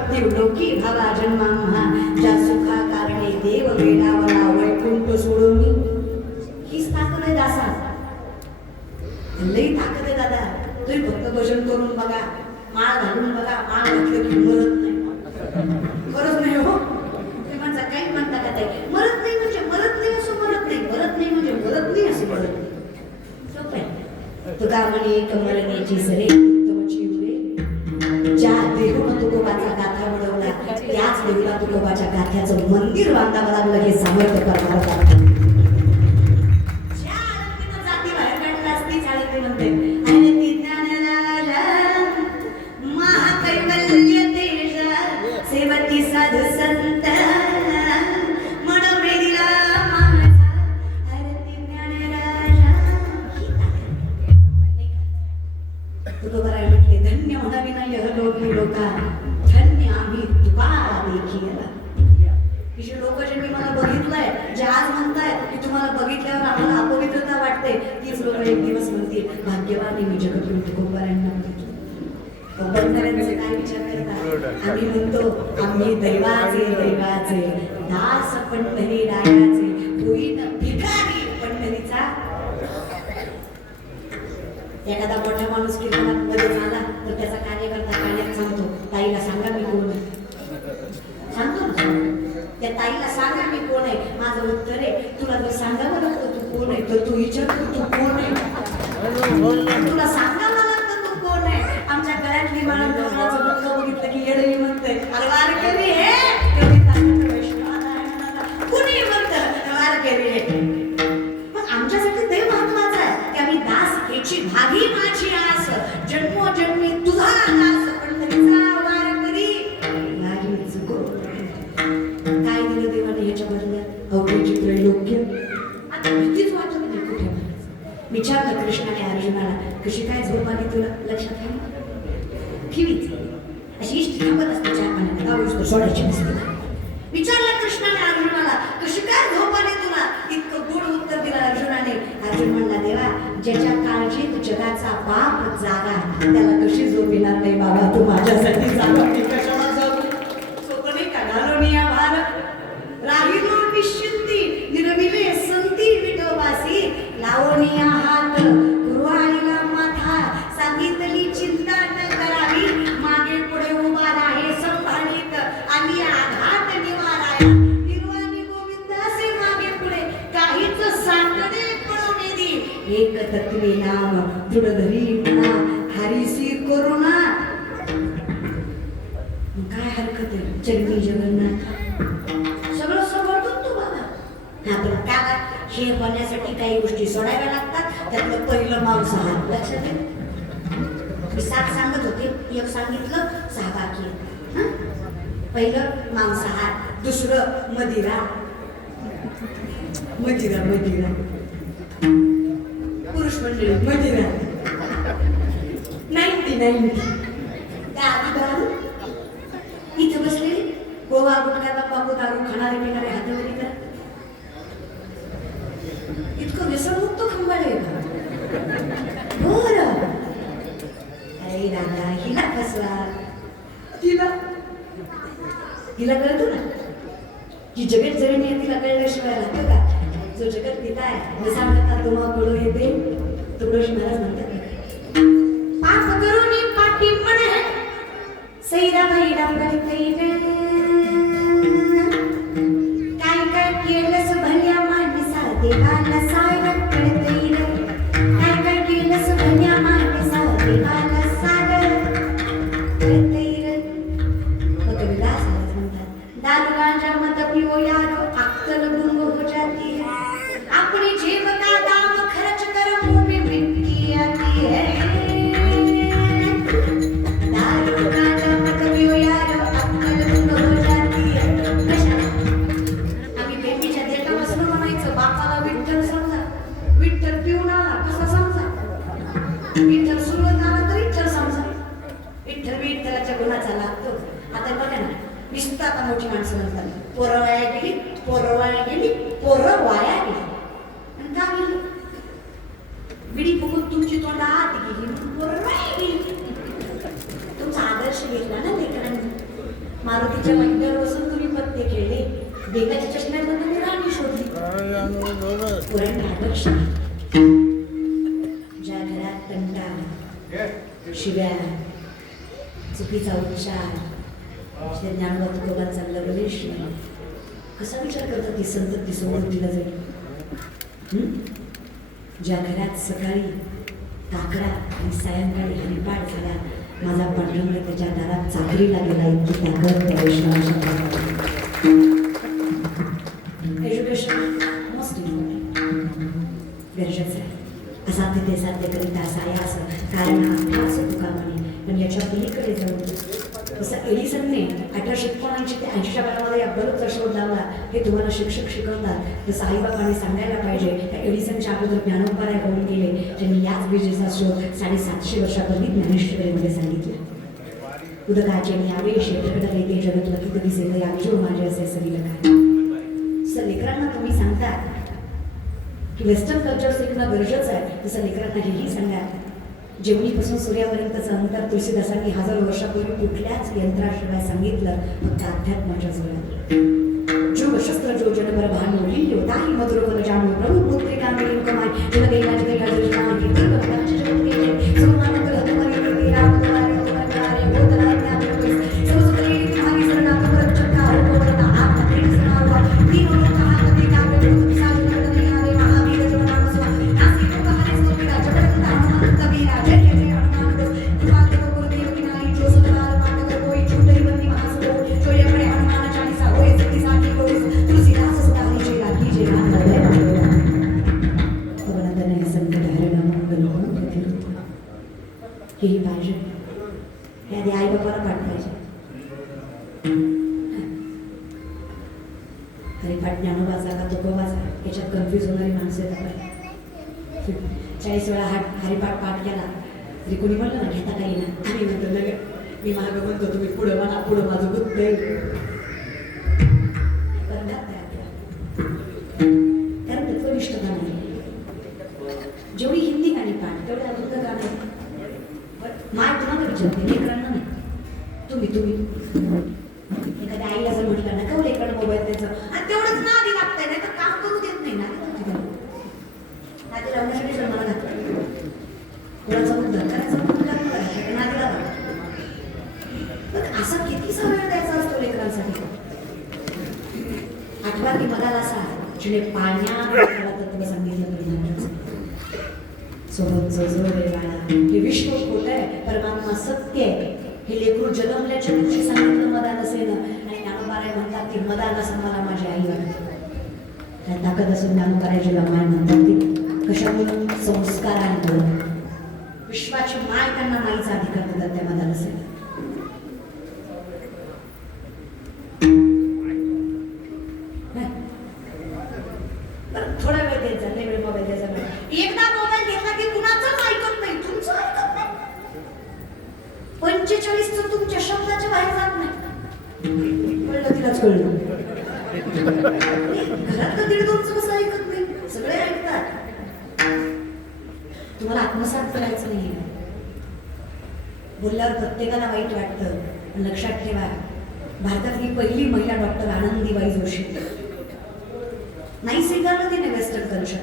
मृत्यू लोकी भावा जन्मा ज्या सुखा कारणे देव वेडावला वैकुंठ सोडून हीच ताकद आहे दासा. लई ताकद आहे दादा. तुम्ही फक्त भजन करून बघा, माळ घालून बघा, माळ घातलं की मरत नाही. खरंच नाही हो. तुम्ही म्हणता काही म्हणता का ताई, मरत नाही म्हणजे मरत नाही असं मरत नाही, मरत नाही म्हणजे मरत नाही असं मरत नाही. सोपं आहे. तुका म्हणे कमरण्याची सरे उत्तमची उरे, ज्या देहून तुकोबाचा गाथा वडवला त्याच देऊला तुकोबाच्या गाथ्याचं मंदिर बांधावं लागलं हे सामर्थ्य करणार होता. ज्या आळंदीनं जाती बाहेर काढला असती आळंदी म्हणते आणि ती ज्ञानराजा महाकैवल्य तेज सेवती साधू संत म्हणून दिला माझा आरती ज्ञानराजा. तुकोबाराय म्हटले धन्य म्हणावी नाही लोकी लोका, धन्य आम्ही तुकारा देखील. विषय लोक ज्यांनी मला बघितलंय, जे आज म्हणतायत की तुम्हाला बघितल्यावर आम्हाला अपवित्रता वाटते, तीच लोक एक दिवस म्हणतील भाग्यवान मी जगद्गुरु तुकोबारायांना बघितलं. बघणाऱ्यांचे काय विचार करतात? आम्ही म्हणतो आम्ही दैवाचे दैवाचे दास पंढरी रायाचे होईन भिकारी पंढरीचा. एखादा मोठा माणूस कीर्तनामध्ये झाला तर त्याचा कार्यकर्ता काण्यात सांगतो ताईला सांगा मी कोण आहे. सांगतो ना त्या ताईला सांगा मी कोण आहे. माझं उत्तर आहे तुला जर सांगावं लागतं तू कोण आहे तर तू विचारतो तू कोण आहे. तुला सांगावं लागतं तू कोण आहे. आमच्या गळ्यातली माणूस गव्हाचं मुख बघितलं की येडवी म्हणते अरे वारकरी हे कुणी म्हणतं वारकरी हे. मग आमच्यासाठी ते महत्वाचं आहे की आम्ही दास याची भागी माझी आस जन्मोजन्मी तुझा दास पंढरीचा वारकरी नाही चुको. काय दिलं देवाने ह्याच्या बदल्यात अवघे त्रैलोक्य. आता भीतीच वाटत नाही कुठे म्हणायचं. विचारलं कृष्णाने अर्जुनाला कशी काय झोप आली तुला लक्षात आहे. ठेवीच अशी इष्ट थांबत असते चार पाण्यात सोडायची नसते. विचारलं कृष्णाने अर्जुनाला कशी काय झोप आली तुला. इतकं गोड उत्तर दिलं अर्जुनाने. अर्जुन म्हणला देवा ज्याच्या काळजीत जगाचा बाप जागा त्याला कशी झोप येणार नाही बाबा. तू माझ्यासाठी जागा मी कशाला जाऊ. सोपणे का घालून या भार राहिलो निश्चिंती निर्मिले संती विठोबासी लावणीया हात गुरुवारीला माथा सांगितली चिंता न करावी मागे पुढे उभा राहे संभाळीत आणि आघात निवाराया निर्वाणी गोविंदासे मागे पुढे काहीच साकडे पळवणे दे एक तत्वे नाम दृढ धरी म्हणा हरिसी करुणा. काय हरकत आहे चरणी जगन्नाथ सगळं समर्थतो तू बाबा. हा तुला त्याला हे होण्यासाठी काही गोष्टी सोडाव्या लागतात. त्यातलं पहिलं मांसाहार लक्षात आहे. मी 7 सांगत होते एक सांगितलं 6 बाकी आहे. पहिलं मांसाहार, दुसरं मदिरा. मदिरा मदिरा पुरुष मंडळी मदिरा 99 त्या आधी दारू. इथं बसलेली गोवा गुटखा तंबाखू दारू खाणारे पिणारे हातवरी करा. इतकं व्यसनमुक्त खंबाळे बरं. अरे दादा हिला फसवा. हिला कळतो ना की जगत जगणे तिला कळल्याशिवाय राहतो का. जो जगत पिता आहे जसा म्हणतात तुम्हाला कळू येते तुकडोशी महाराज म्हणतात पाप करून पाठी म्हणे सैरा भैरा काय काय केलंस भल्या माणसा देवाला सागर कळतैर. काय काय केलंस भल्या माणसा देवाला सागर कळतैर. कबीरदास म्हणतात दारू गांजा मत पिओ यारो अक्कल गुंग हो जाती है. अपनी जीव का दाम खर्च कर मुंह में मिट्टी आती है. दारू गांजा मत पिओ यारो अक्कल गुंग हो जाती है. आम्ही बेबीच्या देठापासून म्हणायचं बापाला विठ्ठल समजा. विठ्ठल पिऊन आला कसा समजा. विठ्ठल सुरुवात आला तर विठ्ठल समजा. विठ्ठल विठ्ठलाच्या गुणाचा लागतो. आता बघा ना नुसतं आता मोठी माणसं म्हणतात पोरं वाया गेली पोरं वाया गेली पोरं वाया गेली. आणि का गेली. बिडी फुकून तुमची तोंड आत गेली पोरं वाया गेली. तुमचा आदर्श घेतला ना लेकरांनी. मारुतीच्या महिन्यावर बसून तुम्ही पत्ते खेळले, बेगाच्या चष्म्यातून तुम्ही राणी शोधली. पुरण आदर्श ज्या घरात तंटा, शिव्या, चुकीचा उच्चार, ज्ञानोबा तुकोबांचा लवलेश नाही, कसा विचार करतात की संतती सोडून दिला जाईल? ज्या घरात सकाळी काकडा आणि सायंकाळी हरिपाठ झाला, माझा पांडुरंग त्याच्या दारात चाकरीला गेला, इतकी ताकद त्या वैष्णवाच्या घरात. एज्युकेशन मोस्ट इम्पॉर्टंट, गरजेचं आहे. असाध्य साध्य करिता सायास कारण अभ्यास तुका म्हणे. पण याच्या पलीकडे जाऊन जसं एडिसनने 1879 ते 80च्या काळामध्ये या बल्बचा शोध लावला, हे तुम्हाला शिक्षक शिकवतात. जसं आईबापाने सांगायला पाहिजे. त्या एडिसनच्या अगोदर ज्ञानोबाराय होऊन गेले, ज्यांनी याच विजेचा शोध 750 वर्षापूर्वी ज्ञानेश्वरीमध्ये सांगितला. उदकाचे आवेश प्रकट येते जगत लखित दिसे या जो माझे असे सगळी काय. जसं लेकरांना तुम्ही सांगता की वेस्टर्न कल्चर शिकणं गरजेचं आहे, तसं लेकरांना हेही सांगा जेवणीपासून सूर्यापर्यंतचं अंतर तुळशीदासांनी 1000 वर्षापूर्वी कुठल्याच यंत्राशिवाय सांगितलं, फक्त अध्यात्माच्या जोरात. जो शस्त्र जो जनपर भान मोडली ताही मधुर फल जाणू प्रभू पुत्रिका मिळून कमाई जग गेला जग गेला जग गेला की तर भक्तांचे जगत गेले सोमान कर हतमरी करते राम तुम्हारे तुम्हारे बोधना ज्ञान होईस सर्वसुतरी तुम्हारी शरणा तुमर चक्का हो बोधना आप प्रेम सुनावा तीनों लोग कहा कभी का प्रभु तुम साधु नहीं आवे महावीर जो नाम स्वा नासी को कहानी सो मेरा जगत नाम कबीरा जय जय जय हनुमान को कृपा के गुरुदेव की नाई जो सतनार मान कर कोई छूटे बंदी महासो जो ये पड़े हनुमान चालीसा होए सती साथी को तुलसीदास सदा कीजे लागी जे राम लगे भगवंतने संकट हरण मंगल हेही पाहिजे. हे आधी आई बापाला पाठ पाहिजे. हरिपाठ ज्ञानोबाचा का तुकोबाचा याच्यात कन्फ्यूज होणारी माणसं आहेत. 40 वेळा हरिपाठ पाठ केला तरी कोणी म्हणलं ना घेता काही ना, आम्ही म्हणतो लगे मी मागं म्हणतो तुम्ही पुढं म्हणा, पुढं माझं गुत्त कारण तत्वनिष्ठता नाही. जेवढी हिंदी गाणी पाठ तेवढे अभंग गाणं माय तुम्हाला विचारते, लेकरांना नाही. तुम्ही एखाद्या आईला जर म्हटलं ना का लेकरांना मोबाईल द्यायचं आणि तेवढंच ना आधी लागतंय, नाही तर काम करू देत नाही ना नाती लावण्यासाठी जन्माला घातलं. कोणाचा मुद्दा करायचा मुद्दा नातीला पण असा कितीसा वेळ द्यायचा असतो लेकरांसाठी. आठवा की मगाला असा जिने पाण्याला तत्व सांगितलं परिणामाचं सोबतचं जो वेळा हे विश्व खोट आहे, परमात्मा सत्य आहे. हे लेकरू जन्मल्याच्या दिवशी सांगितलं मदान असेल आणि ज्ञानोबाराय म्हणतात की मदान असं मला माझी आई वाटते. त्या ताकद असून ज्ञानोबारायजीला माय म्हणतात की कशामुळे संस्कारांमुळे विश्वाची माय त्यांना नाहीचा अधिकार देतात त्या मदान असेल. थोडा वेळ द्यायचा, लय वेळ मोबाईल द्यायचा नाही. एकदा मोबाईल घेतला की कुणाचंच ऐकत नाही, तुमचं ऐकत नाही. 45 तुमच्या शब्दाच्या बाहेर जात नाही. कळलं तिलाच कळलं. घरात तर 1.5-2 कसं ऐकत नाही, सगळे ऐकतात. तुम्हाला आत्मसात करायचं नाही. बोलल्यावर प्रत्येकाला वाईट वाटतं, पण लक्षात ठेवा भारतातली पहिली महिला डॉक्टर आनंदीबाई जोशी नाही स्वीकारलं तिने वेस्टर्न कल्चर.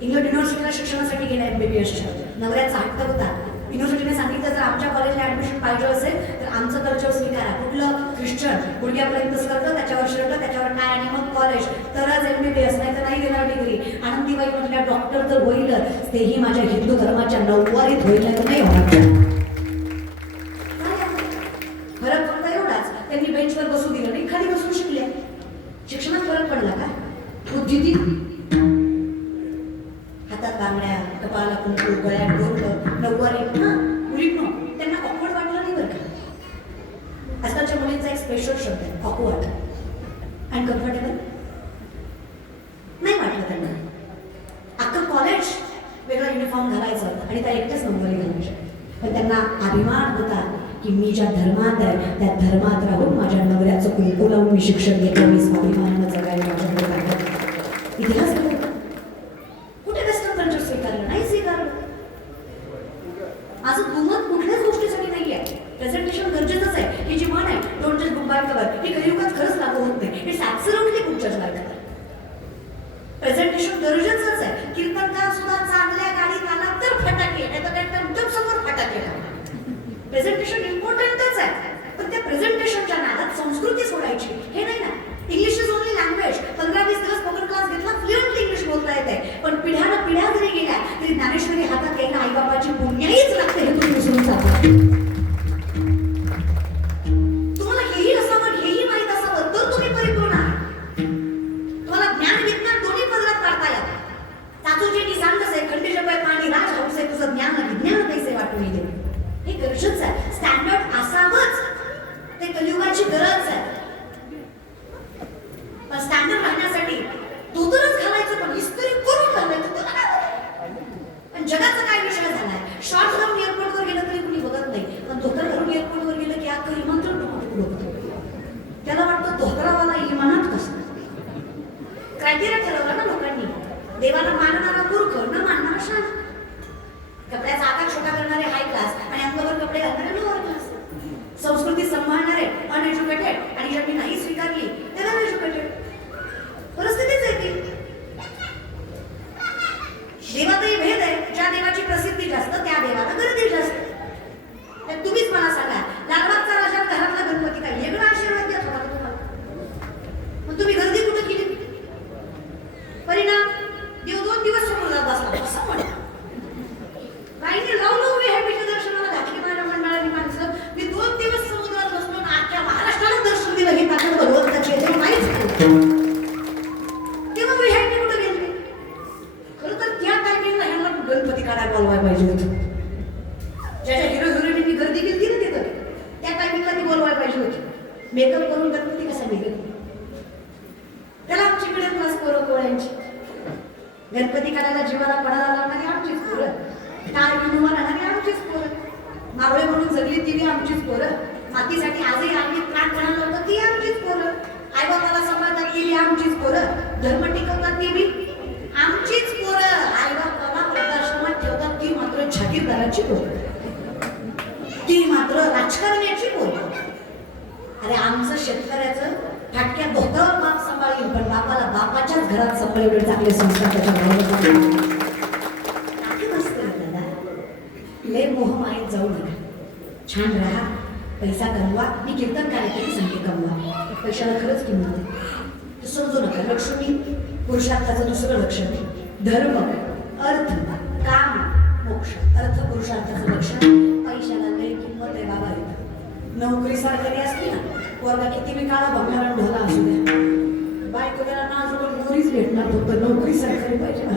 इंग्लंड युनिव्हर्सिटीला शिक्षणासाठी गेल्या MBBSच्या. नवऱ्याचा हट्ट होता. युनिव्हर्सिटीने सांगितलं जर आमच्या कॉलेजला ऍडमिशन पाहिजे असेल तर आमचं कल्चर स्वीकारा. कुठलं ख्रिश्चन गुडघ्यापर्यंत करतं, त्याच्यावर शर्ट, त्याच्यावर टाय आणि मग कॉलेज, तरच MBBS, नाही तर नाही देणार डिग्री. आनंदीबाई म्हटल्या डॉक्टर तर होईल, तेही माझ्या हिंदू धर्माच्या 9वारीत होईल, तर नाही होणार. फरक फक्त एवढाच, त्यांनी बेंचवर बसू दिलं नाही, खाली बसून शिकले. शिक्षणात फरक पडला का? बुद्धी हातात बांगड्या, कपाळाला कुंकू, गळ्यात डोकं, 9वारी मुलींनो त्यांना ऑकवर्ड वाटलं नाही बरं का. आजकालच्या मुलींचा एक स्पेशल शब्द आहे ऑकवर्ड. अँड कम्फर्टेबल नाही वाटलं त्यांना. अख्खं कॉलेज वेगळा युनिफॉर्म घालायचं आणि त्या एकट्याच 9वारी घालायच्या. पण त्यांना अभिमान होता की मी ज्या धर्मात आहे त्या धर्मात राहून माझ्या नवऱ्याचं कुंकू लावून मी शिक्षण घेतो, मी स्वाभिमानानं जगायला माझ्याकडे पाहिजे. इतिहास कुठे वेस्टर्न कल्चर स्वीकारलं नाही, स्वीकारलं. माझं दुमत कुठल्याच गोष्टीसाठी नाही आहे. प्रेझेंटेशन गरजेचंच आहे. ही जी म्हण आहे डोंट बरं, हे कलियुगात खरंच लागू होत नाही. इट्स ऍब्सोल्युटली पुढच्याच बायका. प्रेझेंटेशन गरजेचंच आहे. कीर्तनकार सुद्धा चांगल्या गाडीत आला तर फटाके, नाही तर काय तुमच्या समोर फटाके टाका. प्रेझेंटेशन इम्पॉर्टंटच आहे, पण त्या प्रेझेंटेशनच्या नादात संस्कृती सोडायची हे नाही ना. English is only language. 15-20 दिवस स्पोकन क्लास घेतला, फ्लुएंटली इंग्लिश बोलता येते. पण पिढ्यानं पिढ्या जरी गेल्या तरी ज्ञानेश्वरी हातात घ्यायला आईबाबाची पुण्याहीच लागते, हे तुम्ही विसरून जाता. तुम्हाला हेही असावं, हेही माहीत असावं तर तुम्ही परिपूर्ण आहे. तुम्हाला ज्ञान विज्ञान दोन्ही पदरात काढता येतात. चाचूजींनी सांगतसे खंडेशपाय पाणी राज हौसे तुझं ज्ञान विज्ञान पैसे वाटून येते. हे गरजेचं आहे. स्टँडर्ड असावंच, ते कलियुगाची गरज आहे. पण स्टँडर्ड राहण्यासाठी धोतरच घालायचं, पण इस्त्री करून घालायचं. पण जगाचा काय विषय झालाय, शॉर्ट्स घालून एअरपोर्टवर गेलं तरी कुणी बघत नाही, पण धोतर घालून एअरपोर्टवर गेलं की अख्खं विमानतळ बघतो. त्याला वाटतं धोतरावाला इमानात कसं. क्रायटेरिया ठरवला ना लोकांनी. देवाला मानणारा मूर्ख, न मानणारा शान. कपड्याचा आकार छोटा करणारे हाय क्लास आणि अंगावर कपडे घालणारे लोअर क्लास. संस्कृती सांभाळणारे अनएज्युकेटेड आणि ज्यांनी नाही स्वीकारली ते अनएज्युकेटेड. परिस्थितीच आहे ती. देवातही भेद आहे. ज्या देवाची प्रसिद्धी जास्त त्या देवाला गर्दी जास्त. तुम्हीच मला सांगा, लालबागचा राजा घरातला गणपती काय वेगळा आशीर्वाद द्या थोडा तुम्हाला. मग तुम्ही गर्दी कुठे केली? परिणाम देव 2 दिवस समुद्रात बसला असं म्हणा. बाईने लावलं उभे हॅपीच्या दर्शनाला घातली माझ्या मंडळाने माणसं. मी 2 दिवस समुद्रात बसलो आणि आजच्या महाराष्ट्राला दर्शन दिलं. हे ताकद भगवंताची आहे, तेव्हा नाहीच. तेव्हा मी हॅपी कुठे गेले? खरं तर त्या टायमिंगला ह्यांना गणपती काढायला बोलवायला पाहिजे होतं. ज्याच्या हिरो हिरोईननी गर्दी केली ना तिथं, त्या टायमिंगला ती बोलवायला पाहिजे होती. मेकअप करून गणपती कसा निघेल? त्याला आमची मिळेल क्लास पोरं कोळ्यांची. गणपती काढायला जीवाला पडायला लागणारी आमचीच पोरं. टाळ विनोबा राहणारी आमचीच पोरं. मावळे म्हणून जगली ती आमचीच पोरं. मातीसाठी आजही आम्ही प्राण करायला लावतो ती आमचीच पोरं. आईबाबाला सांभाळतात ती आमचीच पोरं. धर्म टिकवतात ती बी आमचीच पोरं. आईबाबाला वृद्धाश्रमात ठेवतात ती मात्र जागीरदाराची पोरं. ती मात्र राजकारण्याची पोरं. अरे आमचं शेतकऱ्याचं फाटक्या धोत्रावर बाप सांभाळील, पण बापाला बापाच्याच घरात सांभाळले चांगले संस्कार त्याच्या घराला. लय मोह माहीत जाऊ नका. छान राहा, पैसा कमवा. मी कीर्तन कार्यक्रम सांगते कमवा. पैशाला खरंच किंमत आहे. समजू नका. लक्ष्मी पुरुषार्थाचं दुसरं लक्षण. धर्म, अर्थ, काम, मोक्ष. अर्थ पुरुषार्थाचं लक्षण. पैशाला लय किंमत आहे बाबा. नोकरी सरकारी असते ना, पोरगा किती बी काळा बघणारा ढोला असू द्या, बायको त्याला नाजूक नोकरीच भेटणार. फक्त नोकरी सरकारी पाहिजे ना.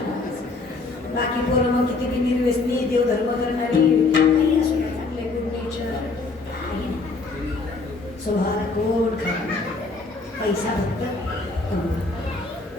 बाकी पोरं मग किती बी निर्व्यसनी देवधर्म करणारी काही असू द्या, चांगले गुड नेचर स्वभावाला कोण खाणार. पैसा फक्त कमवा.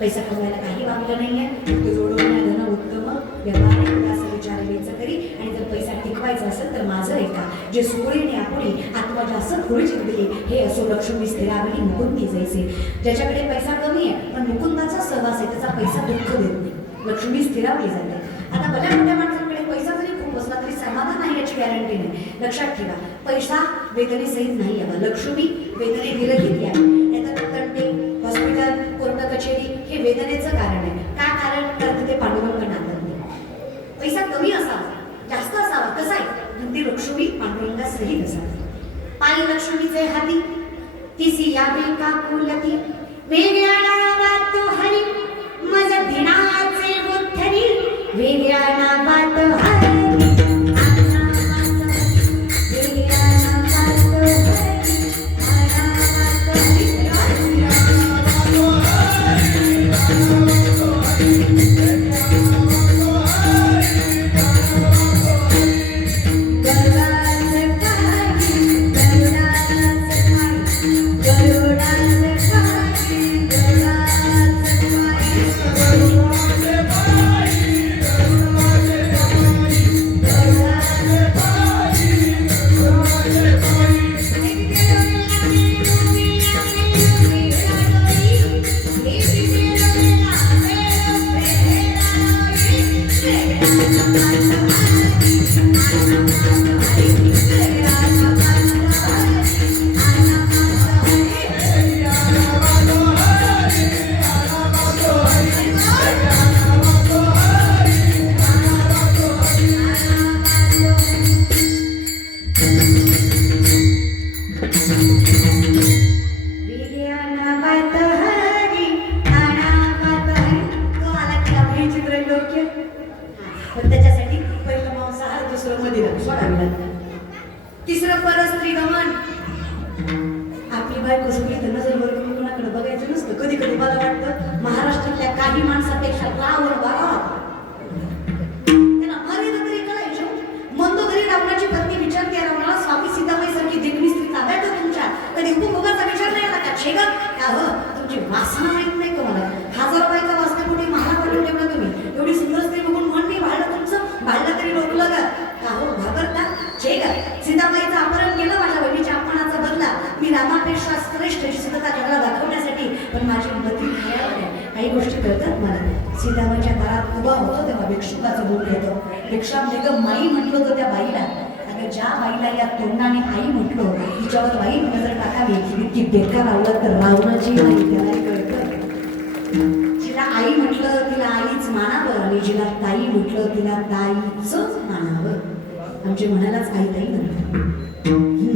पैसा कमवायला काही वागलं नाहीये. जोडवण्या धन उत्तम व्यवहार असं विचारायचं करी. आणि जर पैसा टिकवायचा असेल तर माझं ऐका. जे सुळीने आपुडी आत्मा जास्त थोडी चिकली हे असो लक्ष्मी स्थिरावली मुकुंदी जैसे. ज्याच्याकडे पैसा कमी आहे पण मुकुंदाचा सहवास आहे, त्याचा पैसा दुःख देत नाही. लक्ष्मी स्थिरावली जाते. आता भल्या मोठ्या माणसांकडे पैसा जरी खूप असला तरी समाधान नाही याची गॅरंटी नाही. लक्षात ठेवा, पैसा वेदनेसहित नाही यावा. लक्ष्मी वेदने विरहित यावी. नाहीतर तंटे, हॉस्पिटल, कोर्ट कचेरी हे वेदनेचं कारण आहे. का कारण? तर तिथे पांडुरंग नांदत नाही. पैसा कमी असावा, जास्त असावा, कसा आहे ती लक्ष्मी पांडुरंगा सहित असावी. पायी लक्ष्मीचे हाती तिसी यावी का कुलती वेगळ्या नावात हरी मज धिनाचे बुद्धरी वेगळ्या नावात हरी. नजर वर करून कोणाकडे बघायचं नसतं. कधी कधी मला वाटतं महाराष्ट्रातल्या काही माणसापेक्षा रावण वागावा. त्यांना मर्यादा तरी कळायची. मंदोदरी रावणाची पत्नी विचारते रावणाला, स्वामी सीताबाई सारखी देखणी स्त्री ताब्यात आहे तुमच्या, कधी उपभोगाचा विचार नाही आला का? छेगा का हो, तुमची वासना माहित नाही का मला? 1000 रुपयाचा वासनापोटी मला पडून ठेवलं तुम्ही. एवढी सुंदर स्त्री बघून मन नाही भाडलं तुमचं, भाडलं तरी रोखलं का हो? घाबरता? छेगा सीताबाईचं अपहरण केलं, माझ्या बहिणीच्या अपमानाचा बदला मी रामापेक्षा श्रेष्ठ सीता जगाला दाखवण्यासाठी. पण माझी मती खराब आहे. काही गोष्टी कळतात मला. सीताबाईच्या दारात उभा होतो तेव्हा भिक्षुकाचं बोल येतं. भिक्षा म्हणजे माई म्हटलं होतं त्या बाईला. अगं ज्या बाईला या तोंडाने आई म्हटलो, तिच्यावर बाई नजर टाकावी इतकी बेकार आवडत तर रावणाची नाही. त्यालाही कळतं. जिला आई म्हटलं तिला आईच मानावं, आणि जिला ताई म्हटलं तिला ताईच मानावं. आमचे म्हणालाच आई ताई म्हणतात.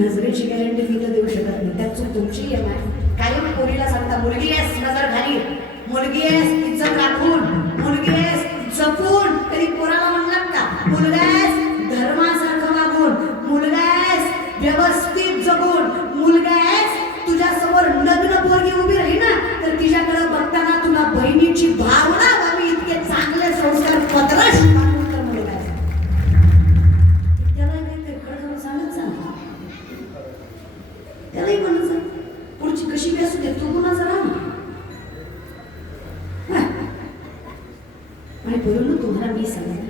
नजरेची गॅरंटी मी तर देऊ शकत नाही, त्यात चूक तुमची आहे. कायम पोरीला सांगता, मुलगी आहेस नजर घाली, मुलगी आहेस इज्जत राखून, मुलगी आहेस जपून. कधी पोराला म्हणलात का मुलगा आहेस धर्मासारखं वागून, मुलगा आहेस व्यवस्थित जगून, मुलगा आहेस तुझ्या समोर लग्न पोरगी उभी राही ना तर तिच्याकडे बघताना तुला बहिणीची भावना व्हावी इतके चांगले संस्कार पदरश मुलगा आहे. त्याला काही खडखड सांगत सांग, त्यालाही म्हणत सांग, पुढची कशी बी असू दे तू कुणाचा राहा. आणि बरोबर तुम्हाला मी सांगेन,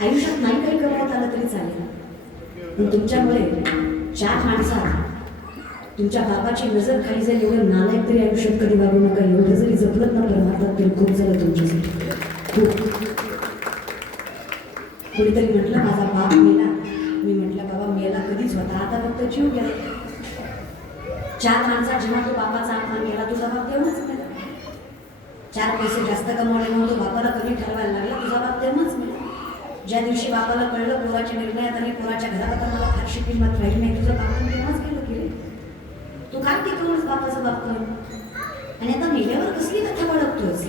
आयुष्यात नाही काही कमावत आलं तरी चालेल, पण तुमच्यामुळे 4 माणसात तुमच्या बापाची नजर खाली जाईल एवढं नालायक तरी आयुष्यात कधी वागू नका. एवढं जरी जपलत ना परमार्थात तरी खूप झालं तुमच्यासाठी. खूप. कोणीतरी म्हटलं माझा बाप मेला. मी म्हटलं बाबा मेला कधीच होता, आता फक्त जीव गेला. 4 माणसात जेव्हा तो बापाचा अपमान केला तुझा बाप तेव्हाच मेला. 4 पैसे जास्त कमवले नव्हतो, बापाला कमी ठरवायला लागला, तुझा बाप तेव्हाच मेला. ज्या दिवशी बापाला कळलं पोराच्या निर्णयात आणि पोराच्या घरात आता मला फारशी किंमत राहिली नाही, तुझं बाप तेव्हाच गेलं की रे. तू काय टिकवलंस बापाचं बाप करून, आणि आता मेल्यावर कसली कथा ओळखतोस?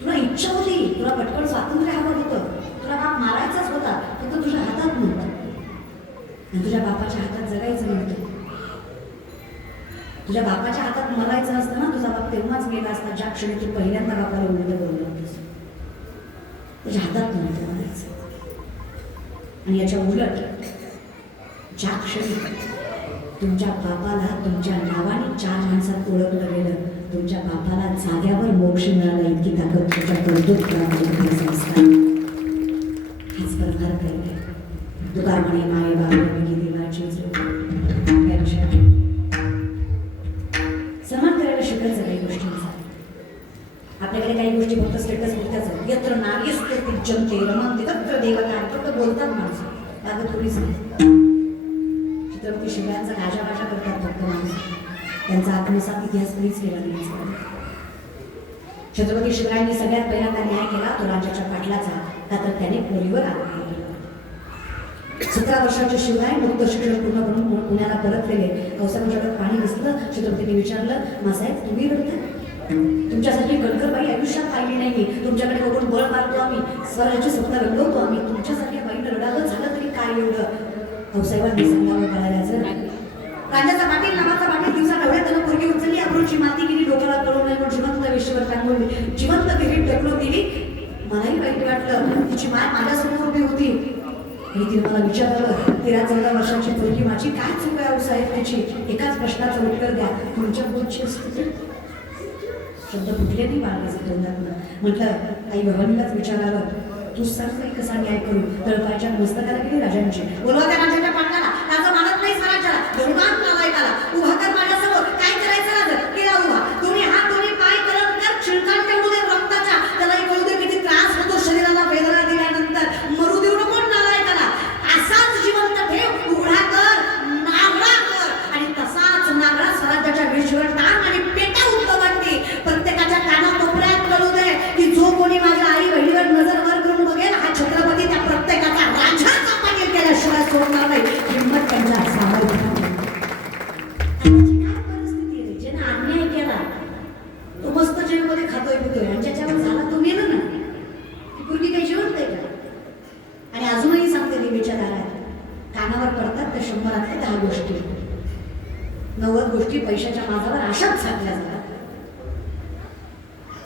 तुला इच्छा होती, तुला पटकन स्वातंत्र्य हवं होतं, तुला बाप मारायचाच होता, फक्त तुझ्या हातात नव्हतं. आणि तुझ्या बापाच्या हातात जगायचं नव्हतं. तुझ्या बापाच्या हातात मरायचं असतं ना, तुझा बाप तेव्हाच मेला असता ज्या क्षणी तू पहिल्यांदा बापाला उलट बोलला होतस. तुझ्या हातात नव्हतं मरायचं. आणि याच्या उलट ज्या क्षणी तुमच्या बापाला तुमच्या नावाने 4 माणसात ओळखलं गेलं, तुमच्या बापाला जाग्यावर मोक्ष मिळाला इतकी ताकद तुझ्या कर्तृत्व संस्कार. हाच प्रकार काही तुकार म्हणे माये बाबा देवाची सन्मान करायला शिकायचं काही गोष्टींचा. आपल्याकडे काही गोष्टी फक्त स्टेटस पुरत्याच. यत्र नार्यस्ते पूज्यन्ते रमन्ते तत्र देवता, फक्त बोलतात माणसं, बाबा थोडीच नाही. छत्रपती शिवरायांचा गाजा करतात फक्त माणसं, त्यांचा आत्मसात इतिहास कधीच केला नाही. छत्रपती शिवरायांनी सगळ्यात पहिल्यांदा न्याय केला तो राज्याच्या पाटलाचा, का तर त्याने पोरीवर आत्महत्या केली. 17 वर्षाचे शिवराय मुक्त शिक्षण पूर्ण करून पुण्याला परतलेले. पावसाळ्यात पाणी दिसलं, छत्रपतीने विचारलं, मासाहेब तुम्ही रडताय? तुमच्यासाठी कणकरबाई आयुष्यात पाहिली नाही मी. तुमच्याकडे बघून बळ मारतो आम्ही, स्वराज्य स्वप्न रंगवतो आम्ही. तुमच्यासारख्या बाईनं रडावं झालं तरी काय एवढं? भाऊसाहेबांनी सांगावं कळायचं. राजाचा पाटील नावाचा पाटील दिवसा डोळ्यात त्यानं पोरगी उचलली, अब्रूची माती गेली, डोक्याला कळून नाही पण जिवंत वेशीवर टांगवली, जिवंत विहिरीत ढकलून दिली. मलाही वाईट वाटलं, तिची माय माझ्यासमोर उभी होती. आणि तिने मला विचारलं, 13-14 वर्षाची पोरगी माझी, काय चूक आहे साहेब त्याची? एकाच प्रश्नाचं उत्तर द्या, तुमच्या बोलची असते. शब्द कुठले नाही बाळगायचे तोंडातनं. म्हटलं आई भवानीलाच विचारावं, तू सांग नाही कसा न्याय करू? तळपायच्या मस्तकाला गेली राजांची. बोलवा त्या राजाच्या पाटलाला, राजा मानत नाही स्वराज्याला, धर्मान नालायकाला. उभा कर माझ्यासमोर, काय करायचं राजा? केला उभा. दोन्ही हात दोन्ही पाय करत कर, छिळकाट तेवढू दे रक्ताच्या, त्यालाही कळू दे किती त्रास होतो शरीराला वेदना दिल्यानंतर. मरू देऊ नको नालायकाला. असाच जिवंत ठेव, उघडा कर, नागडा कर, आणि तसाच नागडा स्वराज्याच्या वेशीवर टांग आणि पेटा उद्धवांनी. प्रत्येकाच्या कानाकोपऱ्यात कळू दे की जो कोणी माझ्या आई बहिणीवर नजर वर करून बघेल, हा छत्रपती त्या प्रत्येकाचा राजाचा पाटील केल्याशिवाय सोडणार नाही. हिंमत त्यांच्या सामर्थ्य. काय परिस्थिती आहे? ज्याने अन्याय केला तो मस्त जेवणामध्ये खातोय पितोय, आणि ज्याच्यावर झाला तो मेला ना. ती पूर्वी काही जेवण आहे का? आणि अजूनही सांगते देवीच्या दारात कानावर पडतात त्या 100 10 गोष्टी, 90 गोष्टी पैसे पैशाच्या माजावर आशाच छाटल्या जातात.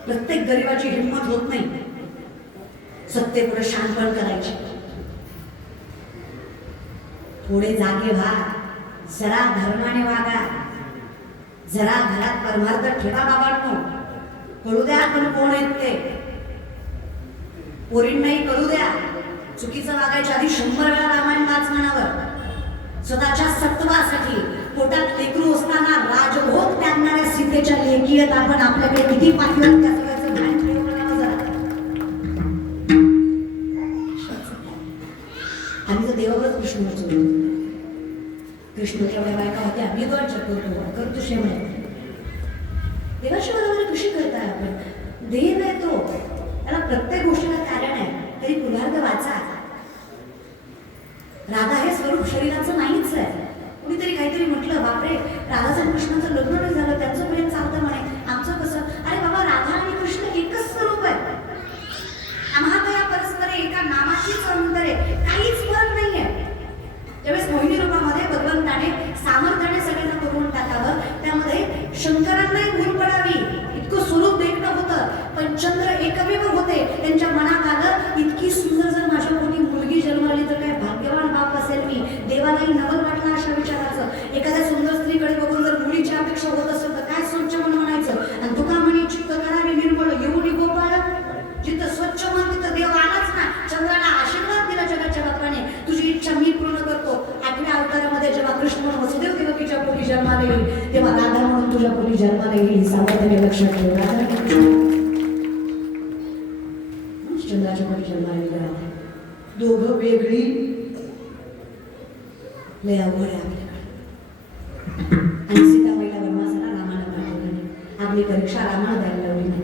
प्रत्येक गरिबाची हिंमत होत नाही सत्तेपुढे शानपण करायची. थोडे जागे व्हा, जरा धर्माने वागा, जरा घरात परमार्थ ठेवा. बाबांनो, कळू द्या आपण कोण आहेत ते. पोरींनाही कळू द्या. चुकीचं वागायच्या आधी 100 वेळा रामायण वाच म्हणावं. स्वतःच्या सत्वासाठी पोटात लेकरू असताना राजभोग त्यागणाऱ्या सीतेच्या लेकीयत आपण आपल्याकडे किती पाहिलं त्या सगळ्याचं ध्यान ठेवून म्हणावं जरा. आम्ही तर देवावरच कृष्ण वाचवतो. कृष्ण केवढ्या बायका होत्या, मी दोन करतो शेवळे. देवाशी बरोबर कशी करताय आपण? देव आहे तो, त्याला प्रत्येक गोष्टीला कारण आहे. तरी पुरार्ध वाचा. राधा हे स्वरूप शरीराचं नाहीच आहे. कुणीतरी काहीतरी म्हटलं, बापरे राधाचं कृष्णाचं लग्न नाही झालं, त्यांचं प्रेम चालतं म्हणे, आमचं कसं? अरे बाबा, राधा आणि कृष्ण एकच स्वरूप आहे. आम्हाला परस्पर एका नामाचीच अंतर आहे, काहीच फरक नाहीये. ज्यावेळेस मोहिनी रूपामध्ये भगवंताने सामर्थ्याने सगळ्यांना करून टाकावं, त्यामध्ये शंकरांनाही भूल पडावी इतकं स्वरूप देखणं होतं. पण चंद्र एकमेव होते. त्यांच्या मनात आलं, इतकी सुंदर जर माझ्या पोटी मुलगी जन्माली तर काय भाग्यवान बाप असेल मी. देवालाही नवल वाटलं अशा विचाराचं. एखाद्या सुंदर स्त्रीकडे बघून जर मुलीची अपेक्षा होत असेल तर काय स्वच्छ मन म्हणायचं. आणि तुका म्हणे चित्त करावे निर्मळ येऊन गोपाळ. जिथं स्वच्छ मन तिथं देव आलाच ना. चंद्राला आशीर्वाद दिला जगाच्या बापाने, तुझी इच्छा मी पूर्ण करतो. 8व्या अवतारामध्ये जेव्हा कृष्ण म्हणून वसुदेव देवकीच्या पोटी जन्माला येईल, तेव्हा राधा म्हणून तुझ्या पोटी जन्माला येईल. सावधानी लक्षात ठेव. चंद्राच्या पोटी जन्माला येईल. दोघं वेगळी लय अवघड आहे आपल्याकडे. आणि सीताबाईला वनवासाला रामानं पाठवलं नाही. आपली परीक्षा रामानं द्यायला लावली नाही.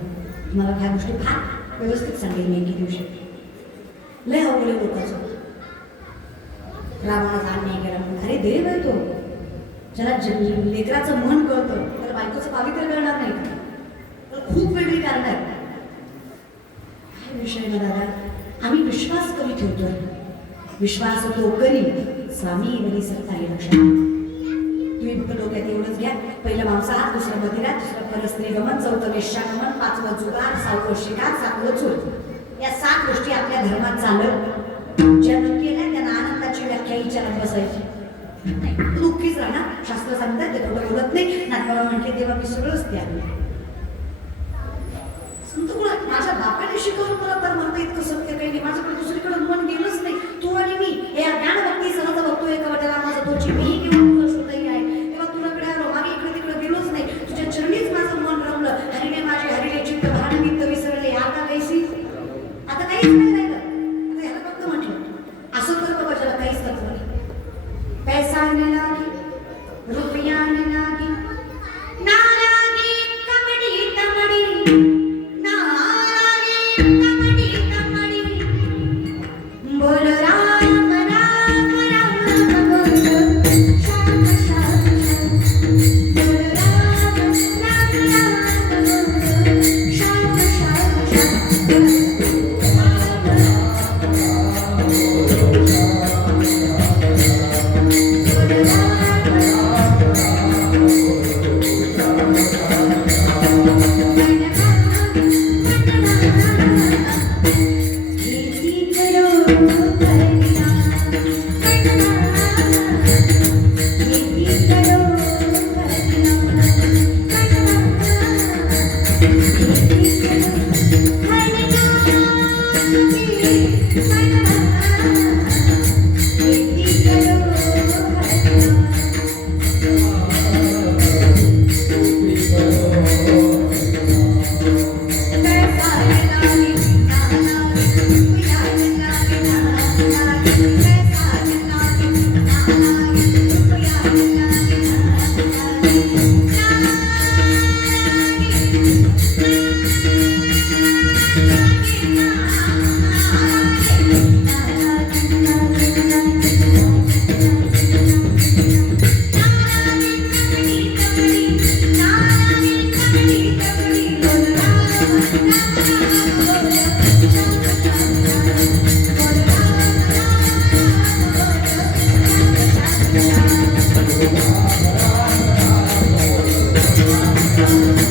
तुम्हाला ह्या गोष्टी फार व्यवस्थित सांगेल मी एके दिवशी. लय अवघड लोकांचं. रामानं जाण नाही केला म्हणून अरे देव आहे तो. ज्याला लेकराचं मन कळतं तर बायकोचं पावित्र्य करणार नाही. तर खूप वेगळी कारण आहे. काय विषय ना दादा, आम्ही विश्वास कमी ठेवतोय. विश्वास तो करी स्वामी वरी सत्ता हे लक्षात. तुम्ही फक्त डोक्यात एवढंच घ्या. पहिलं मांसाहार, दुसरं मदिरा, दुसरं परस्त्री गमन, चौथं वेश्यागमन, 5वं जुगार, 6वं शिकार, 7वं चोर. या 7 गोष्टी आपल्या धर्मात चालत. ज्या केल्या त्यांना आनंदाची व्याख्या विचारात बसायची नाही. दुःखीच राहणार. शास्त्र सांगतात ते थोडं बोलत नाही. नाटकाला म्हटले तेव्हा मी सगळंच त्याग. माझ्या बापाने शिकवून मला तर म्हणतं इतकं सत्य काही नाही. माझ्याकडे दुसरीकडे मन गेलंच नाही. तू आणि मी हे ज्ञान भक्ती सहज बघतो. एका वाट्याला माझा तोची मी किंवा तुझं शोधही आहे. तेव्हा तुझ्याकडे आलो, मागे इकडे तिकडे गेलोच नाही. तुझ्या चरणीच माझं मन रमलं. हरिने माझे हरिने चित्त भानमित्त विसरले. आता कैसी, आता काहीच नाही राहिलं. आता ह्याला फक्त म्हटलं असं कर बाबा ज्याला काहीच तत्व नाही. पैसा ने लागी, रुपया ने लागी, ना लागी कमडी तमडी,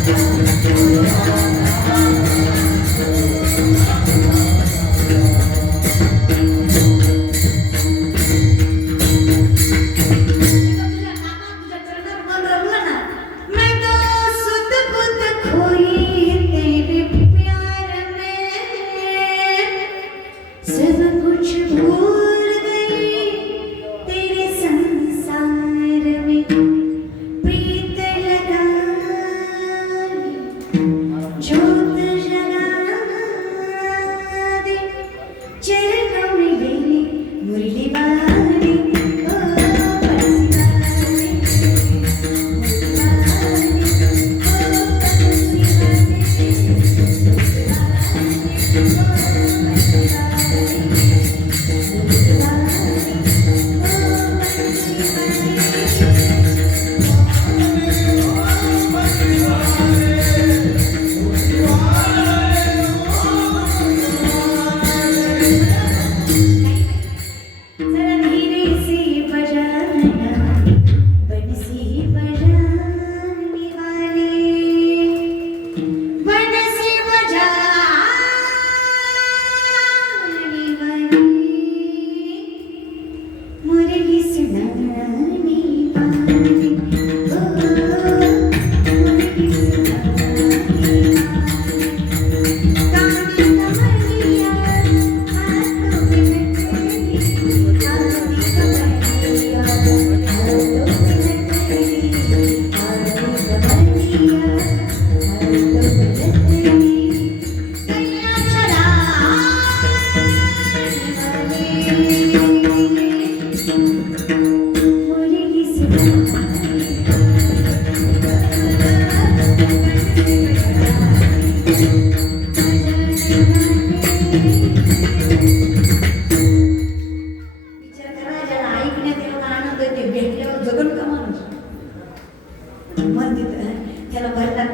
तुझ्या नामात, तुझ्या चरणात मन रमलं ना. मैं तो सुध बुध खोई तेरे प्यार में, सब कुछ भूल गई तेरे संसार में, प्रीत लगाई ज्योत जला दे, चरणों में ले ले मुरली बारी, ओ बरसी बारी, मुरली बारी, ओ बरसी जरा धीरे से बजाना, बंसी बजाने वाले, बंसी बजाने वाले, मुरली सुनाने वाले, ओ मुरली सुनाने कानी कमलिया, हाथों में नटरी, कानी कमलिया, हाथों में नटरी, कानी कमलिया, हाथों में नटरी, गैया चराने वाले, मुरली विचार करा, ज्याला ऐकण्यात एवढा आनंद आहे ते भेटल्यावर जगन का माणूस? मन तिथं त्याला भरतात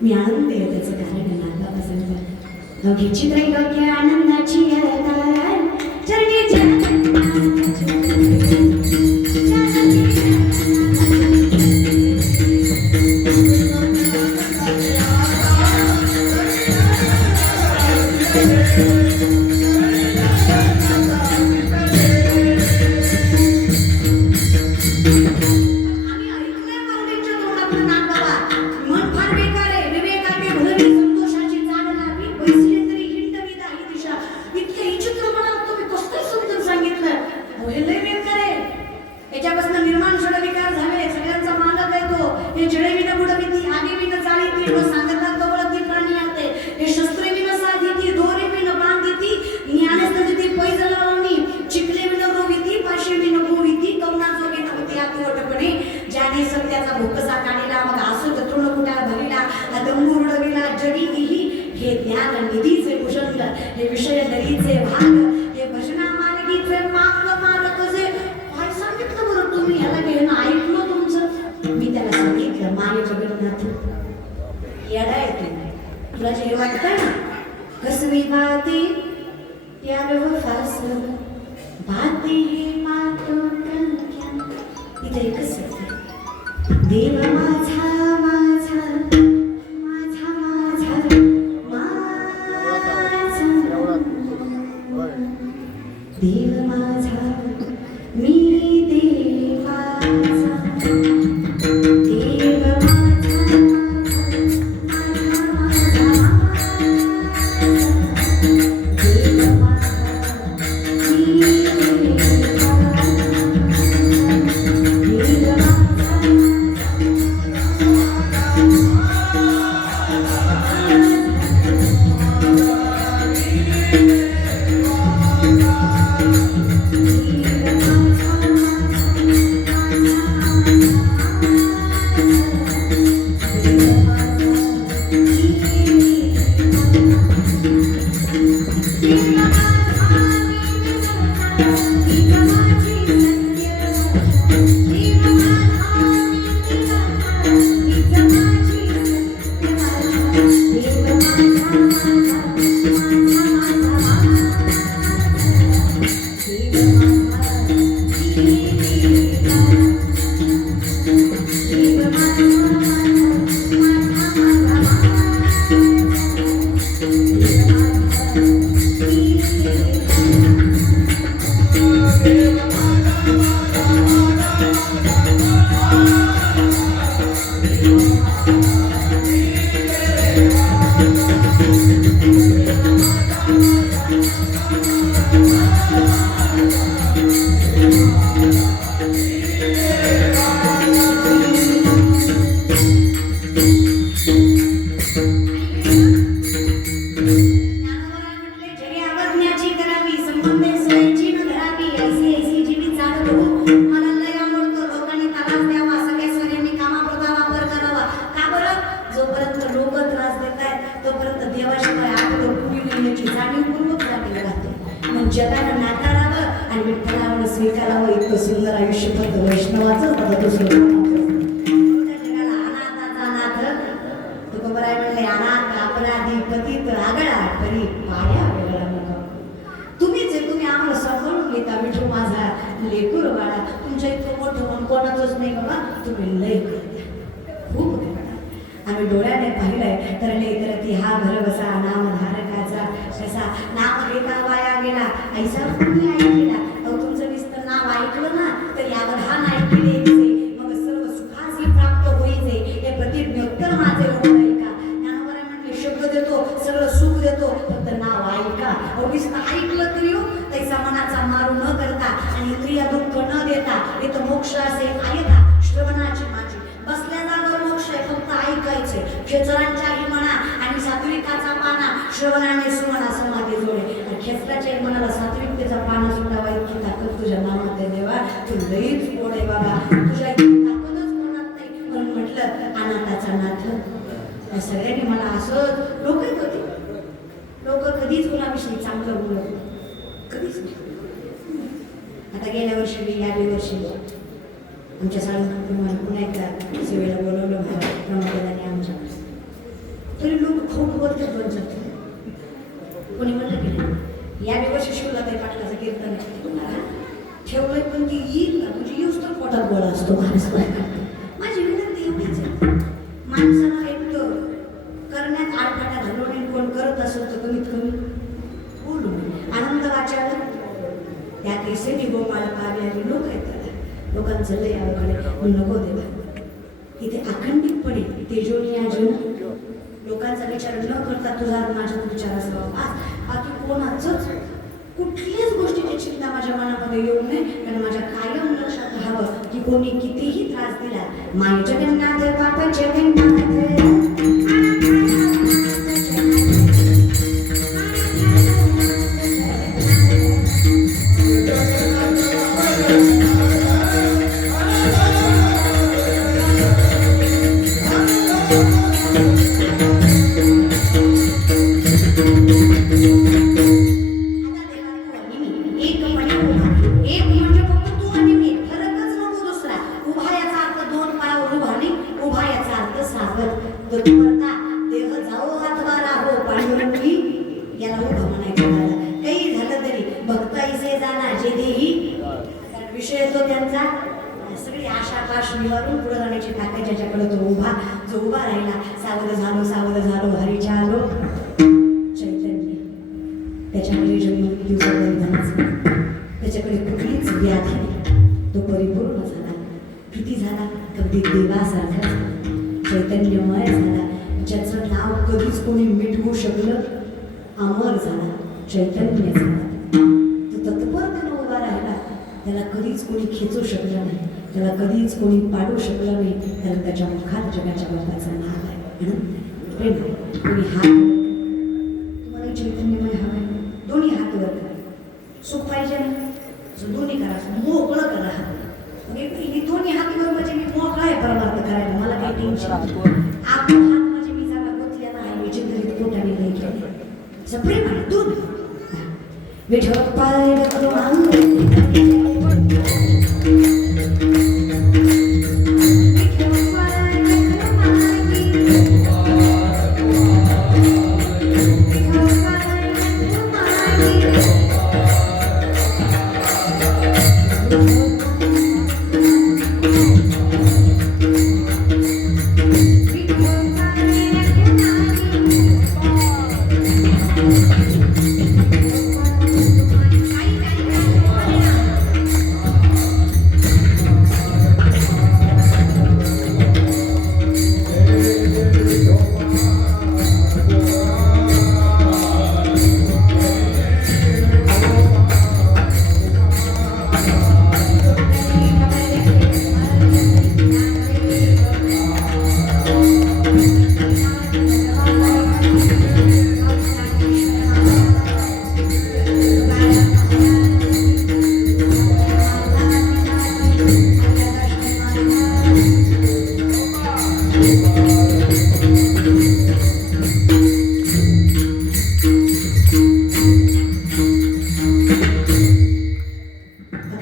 मी आनंद आहे त्याचं कारण आहे नाटका पसंत घ्यायची तरी डोक्या आनंदाची Thank you. म्हटले जरी अवज्ञाची करावी संबंधे सोयीची न धरावी ऐसी ऐसी जीवी चालतो मला लय आवडतो लोकांनी त्रास द्यावा सगळ्या सोन्यांनी कामापुरता वापर करावा का बरं जोपर्यंत लोक त्रास देत आहेत तोपर्यंत देवाशिवाय आपलं कुणी नाही याची जाणीवपूर्वक जाणीव राहते मग जगानं नाकारावं आणि विठ्ठलावर स्वीकारावं इतकं सुंदर आयुष्य फक्त वैष्णवाचं होतं दुसरं जगाला अनाथाचा नाथ तुकोबराय म्हणले अनाथ अपराधी पतित आगळा तरी पाया वेगळा नको तुम्हीच आहे तुम्ही आम्हाला सांभाळून घेता विठू माझा लेकूर बाळा तुमच्या इतकं मोठं म्हणून कोणाचंच नाही बाबा तुम्ही लय करता खूप करता आम्ही डोळ्याने पाहिलंय तर लेकर ती हा घर बसा नाम धारकाचा कसा नाम घेता वाया गेला ऐसा तुम्ही ऐकलेला अहो तुमचं नुसतं नाव ऐकलं ना तर यावर हा नाही केले मग सर्व सुखासी प्राप्त होईचे हे प्रतिज्ञोत्तर माझे होईल का ज्ञानोबराय म्हणले शब्द देतो सगळं सुख देतो फक्त नाव ऐका नुसतं ऐकलं तरी हो तैसा मनाचा मारू न करता आणि इंद्रिया दुःख न देता इथं मोक्ष असे ऐका श्रवणाची माझी बसल्या जागेवर मोक्ष आहे फक्त ऐकायचे खेचरांच्याही म्हणा आणि सात्विकाचा पाना श्रवणाने सुमना समाधी जोडे आणि खेचराच्याही मनाला सात्विकतेचा पाना सोडावा इतकी ताकद तुझ्या नामात आहे देवा तू लईच गोड आहे बाबा तुझ्या इतकी ताकदच कोणात नाही म्हणून म्हटलं अनाथाचा नाथ या सगळ्यांनी मला असं लोक होते लोक कधीच कोणाविषयी चांगलं बोलत कधीच नाही आता गेल्या वर्षी या वर्षी आमच्या शाळेत पुन्हा एकदा सेवेला बोलवलं प्रमोदाने आमच्या तरी लोक खूप बोलतात बोलतात कोणी म्हणलं की या वर्षी शिवलाताई पाटलाचं कीर्तन ठेवलंय पण ती येईल ना तुझी येऊच तर पोटात गोळा असतो माणूस माझी विनंती एवढीच आहे माणसाला एक करण्यात आडकाटा घालवणे कोण करत असेल तर कमीत कमी बोलू आनंद वाचायला त्या केसेनी गोमाला पाहण्याने लोक आहेत लोकांचं लय आवडे नको देवा इथे अखंडितपणे तेजोनी जन लोकांचा विचार न करता तुझा माझ्यात विचार असावा बाकी कोणाचंच कुठल्याच गोष्टीची चिंता माझ्या मनामध्ये येऊ नये कारण माझ्या कायम लक्षात राहावं की कोणी कितीही त्रास दिला माय जगन्नाथ बाप जगन्नाथ विषय तो त्यांचा सगळी आशा पाश निवारून पुढे जाण्याची ताकद ज्याच्याकडे तो जो उभा राहिला सावध झालो हरीच्या आलो चैतन्य त्याच्याकडे जन्ममृत्यूचा बंधनच त्याच्याकडे कुठलीच व्याधी नाही तो परिपूर्ण झाला किती झाला अगदी देवासारखा चैतन्यमय झाला ज्याचं नाव कधीच कोणी मिटवू शकलं अमर झाला चैतन्य झाला तो तत्परतेने उभा राहिला त्याला कधीच कोणी खेचू शकलं नाही त्याला कधीच कोणी पाडू शकलं नाही कारण त्याच्या मुखात जगाच्या बापाचा नाव आहे प्रेम कोणी हात तुम्हाला चैतन्यमय हवं दोन्ही हात वर करा सुख पाहिजे ना दोन्ही करा मोकळं करा हात हे दोन्ही हात वर म्हणजे मी मोकळा आहे परमार्थ करायला मला काही टेन्शन आपण हात म्हणजे मी जरा गुंतलेला आहे मी चिंतनित पोटाने नाही केलं प्रेम आहे दोन्ही विठ्ठल पाय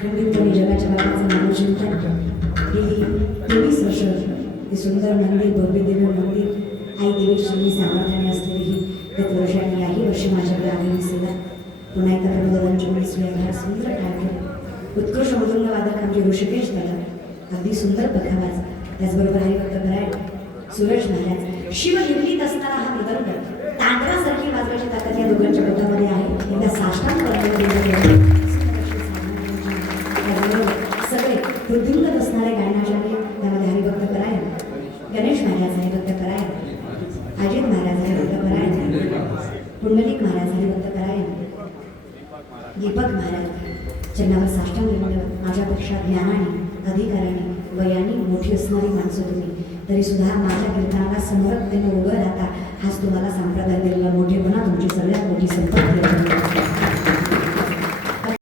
खंडितपणे जगाच्या बाबाचं नामचिंतन गेली 23 वर्ष हे सुंदर मंदिर, भव्य दिव्य मंदिर आई देवेश्वरी सामर्थ्याने असलेली ही गत वर्षाने याही वर्षी माझ्याकडे आलेली सेवा पुन्हा एकदा प्रबोधनांची मुली सुया सुंदर ठार केले. उत्कृष्ट मृदुंग वादक आमचे ऋषिकेश दादा, अगदी सुंदर पखावाज, त्याचबरोबर हरिभक्त परायण सुरेश महाराज. शिव निर्मित असणारा हा मृदंग तांदळासारखी वाजवायची ताकद या दोघांच्या पोटामध्ये आहे. एकदा साष्टांग सगळे वृद्धिंगत असणारे गायनाचार्य, त्यामध्ये हरिभक्त परायण गणेश महाराज हरिभक्त परायण, अजित महाराज हरिभक्त परायण, पुंडलिक महाराज हरिभक्त परायण, दीपक महाराज चरणावर साष्टांग दंडवत. माझ्यापेक्षा ज्ञानाने, अधिकाराने, वयाने मोठी असणारी माणसं तुम्ही, तरी सुद्धा माझ्या कीर्तनाला समर्पतेने उभं राहता. हाच तुम्हाला संप्रदाय दिलेला मोठेपणा, तुमची सगळ्यात मोठी संपत्ती.